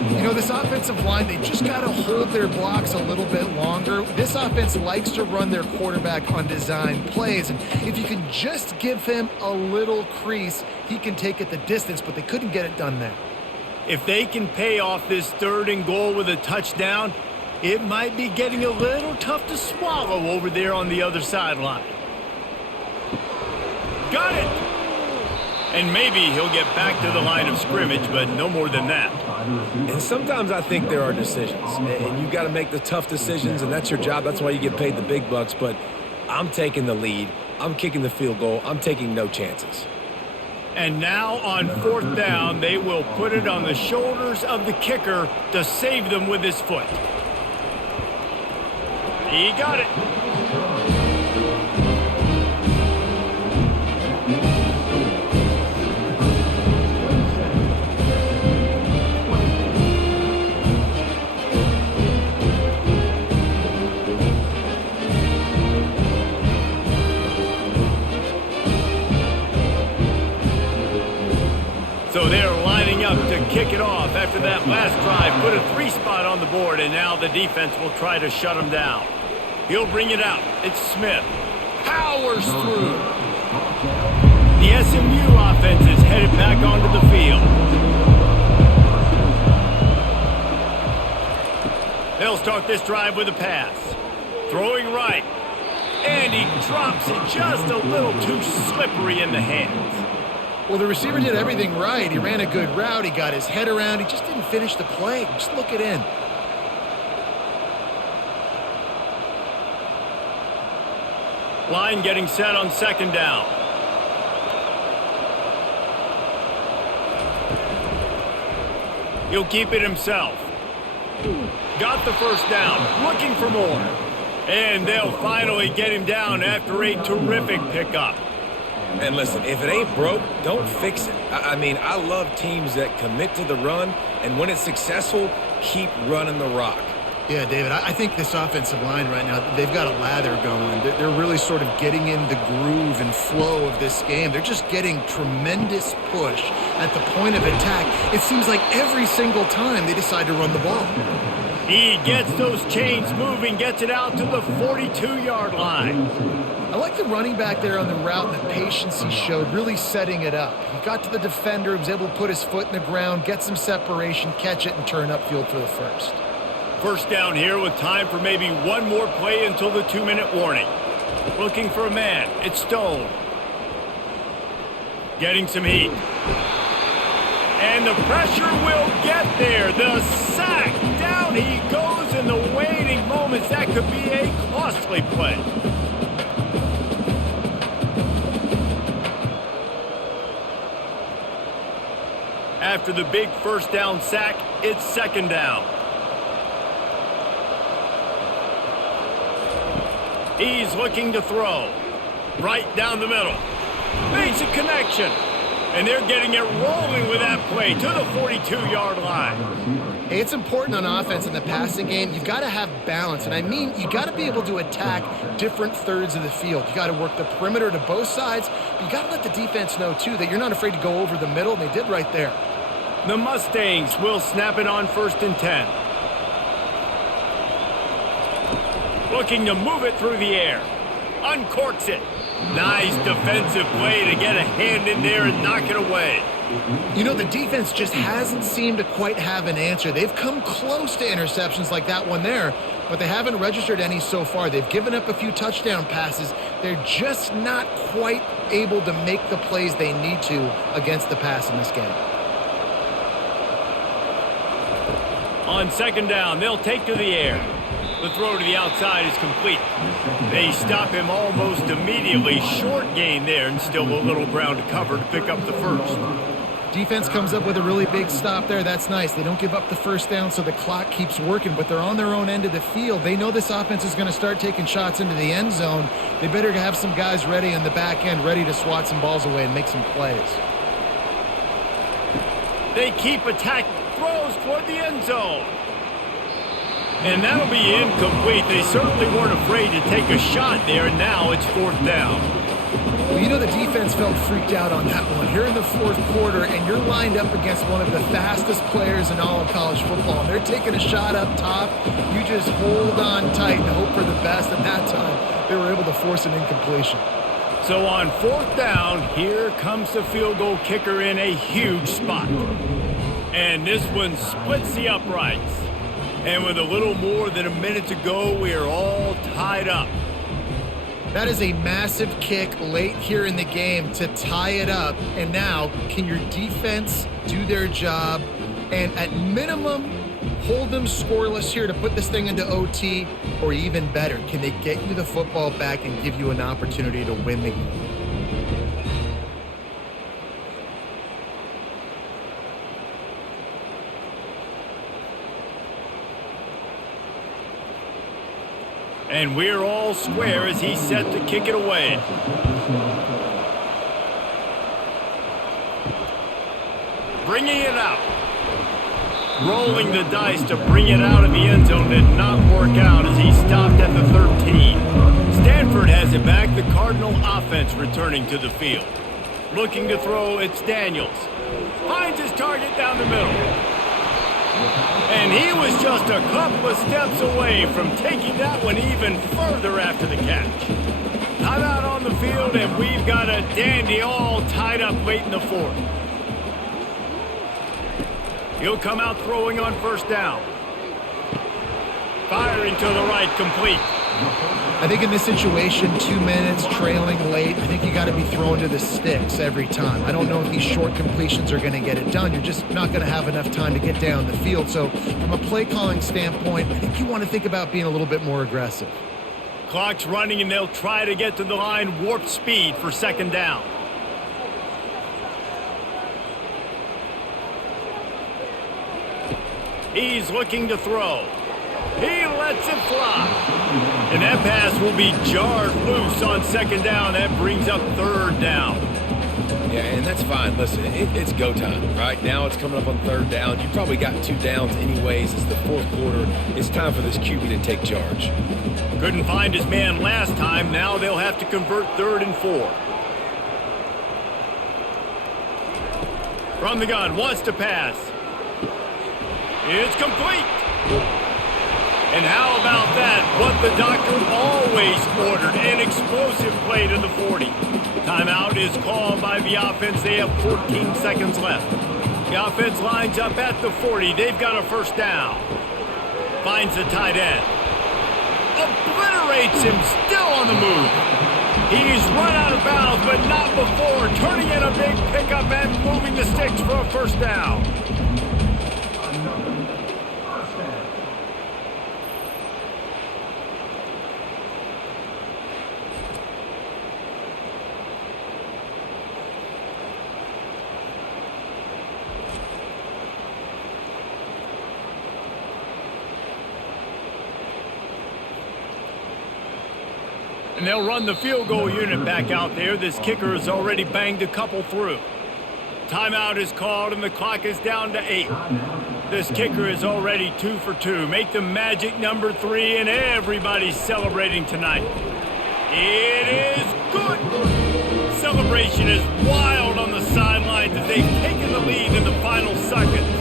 You know, this offensive line, they just got to hold their blocks a little bit longer. This offense likes to run their quarterback on design plays, and if you can just give him a little crease, he can take it the distance, but they couldn't get it done there. If they can pay off this 3rd and goal with a touchdown, it might be getting a little tough to swallow over there on the other sideline. Got it! And maybe he'll get back to the line of scrimmage, but no more than that. And sometimes I think there are decisions, and you got to make the tough decisions, and that's your job. That's why you get paid the big bucks. But I'm taking the lead. I'm kicking the field goal. I'm taking no chances. And now on 4th down, they will put it on the shoulders of the kicker to save them with his foot. He got it. to kick it off after that last drive. Put a 3-spot on the board, and now the defense will try to shut him down. He'll bring it out. It's Smith. Powers through. The SMU offense is headed back onto the field. They'll start this drive with a pass. Throwing right. And he drops it just a little too slippery in the hands. Well, the receiver did everything right. He ran a good route. He got his head around. He just didn't finish the play. Just look it in. Line getting set on 2nd down. He'll keep it himself. Got the 1st down. Looking for more. And they'll finally get him down after a terrific pickup. And listen, if it ain't broke, don't fix it. I mean, I love teams that commit to the run, and when it's successful, keep running the rock. Yeah, David, I think this offensive line right now, they've got a lather going. They're really sort of getting in the groove and flow of this game. They're just getting tremendous push at the point of attack. It seems like every single time they decide to run the ball. He gets those chains moving, gets it out to the 42-yard line. I like the running back there on the route and the patience he showed, really setting it up. He got to the defender, was able to put his foot in the ground, get some separation, catch it, and turn upfield for the 1st. 1st down here with time for maybe one more play until the 2-minute warning. Looking for a man. It's Stone. Getting some heat. And the pressure will get there. The sack. Down he goes in the waiting moments. That could be a costly play. After the big 1st down sack, it's 2nd down. He's looking to throw. Right down the middle. Makes a connection. And they're getting it rolling with that play to the 42-yard line. Hey, it's important on offense in the passing game. You've got to have balance. And I mean, you got to be able to attack different thirds of the field. You got to work the perimeter to both sides. But you got to let the defense know, too, that you're not afraid to go over the middle. And they did right there. The Mustangs will snap it on 1st and 10. Looking to move it through the air. Uncorks it. Nice defensive play to get a hand in there and knock it away. You know, the defense just hasn't seemed to quite have an answer. They've come close to interceptions like that one there, but they haven't registered any so far. They've given up a few touchdown passes. They're just not quite able to make the plays they need to against the pass in this game. On 2nd down, they'll take to the air. The throw to the outside is complete. They stop him almost immediately. Short gain there, and still a little ground to cover to pick up the 1st. Defense comes up with a really big stop there. That's nice. They don't give up the 1st down, so the clock keeps working, but they're on their own end of the field. They know this offense is going to start taking shots into the end zone. They better have some guys ready on the back end, ready to swat some balls away and make some plays. They keep attack. Throws toward the end zone. And that'll be incomplete. They certainly weren't afraid to take a shot there, and now it's 4th down. Well, you know the defense felt freaked out on that one. Here in the 4th quarter, and you're lined up against one of the fastest players in all of college football. And they're taking a shot up top. You just hold on tight and hope for the best. And that time, they were able to force an incompletion. So on 4th down, here comes the field goal kicker in a huge spot. And this one splits the uprights. And with a little more than a minute to go, we are all tied up. That is a massive kick late here in the game to tie it up. And now, can your defense do their job and at minimum hold them scoreless here to put this thing into OT? Or even better, can they get you the football back and give you an opportunity to win the game? And we're all square as he's set to kick it away. Bringing it out. Rolling the dice to bring it out of the end zone did not work out as he stopped at the 13. Stanford has it back. The Cardinal offense returning to the field. Looking to throw, it's Daniels. Finds his target down the middle. And he was just a couple of steps away from taking that one even further after the catch. Timeout on the field, and we've got a dandy all tied up late in the fourth. He'll come out throwing on first down. Firing to the right, complete. I think in this situation, 2 minutes, trailing late, I think you got to be throwing to the sticks every time. I don't know if these short completions are going to get it done. You're just not going to have enough time to get down the field. So from a play calling standpoint, I think you want to think about being a little bit more aggressive. Clock's running, and they'll try to get to the line warp speed for second down. He's looking to throw. He lets it fly. And that pass will be jarred loose on second down. That brings up third down. Yeah, and that's fine. Listen, it's go time, right? Now it's coming up on third down. You probably got 2 downs anyways. It's the fourth quarter. It's time for this QB to take charge. Couldn't find his man last time. Now they'll have to convert 3rd and 4. From the gun, wants to pass. It's complete. And how about that? What the doctor always ordered, an explosive play to the 40. Timeout is called by the offense. They have 14 seconds left. The offense lines up at the 40. They've got a first down. Finds the tight end. Obliterates him, still on the move. He's run out of bounds, but not before turning in a big pickup and moving the sticks for a first down. And they'll run the field goal unit back out there. This kicker has already banged a couple through. Timeout is called, and the clock is down to 8. This kicker is already 2 for 2. Make the magic number 3, and everybody's celebrating tonight. It is good. Celebration is wild on the sidelines as they've taken the lead in the final seconds.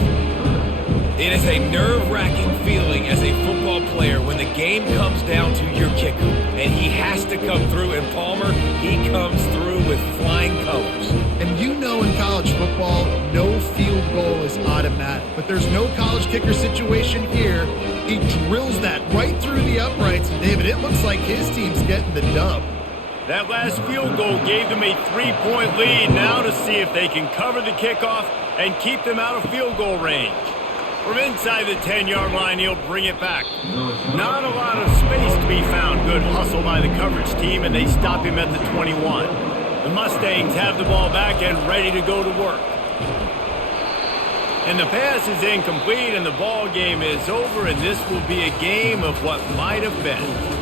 It is a nerve-wracking feeling as a football player when the game comes down to your kicker, and he has to come through. And Palmer, he comes through with flying colors. And you know in college football, no field goal is automatic. But there's no college kicker situation here. He drills that right through the uprights. And David, it looks like his team's getting the dub. That last field goal gave them a 3-point lead. Now to see if they can cover the kickoff and keep them out of field goal range. From inside the 10-yard line, he'll bring it back. Not a lot of space to be found. Good hustle by the coverage team, and they stop him at the 21. The Mustangs have the ball back and ready to go to work. And the pass is incomplete, and the ball game is over, and this will be a game of what might have been.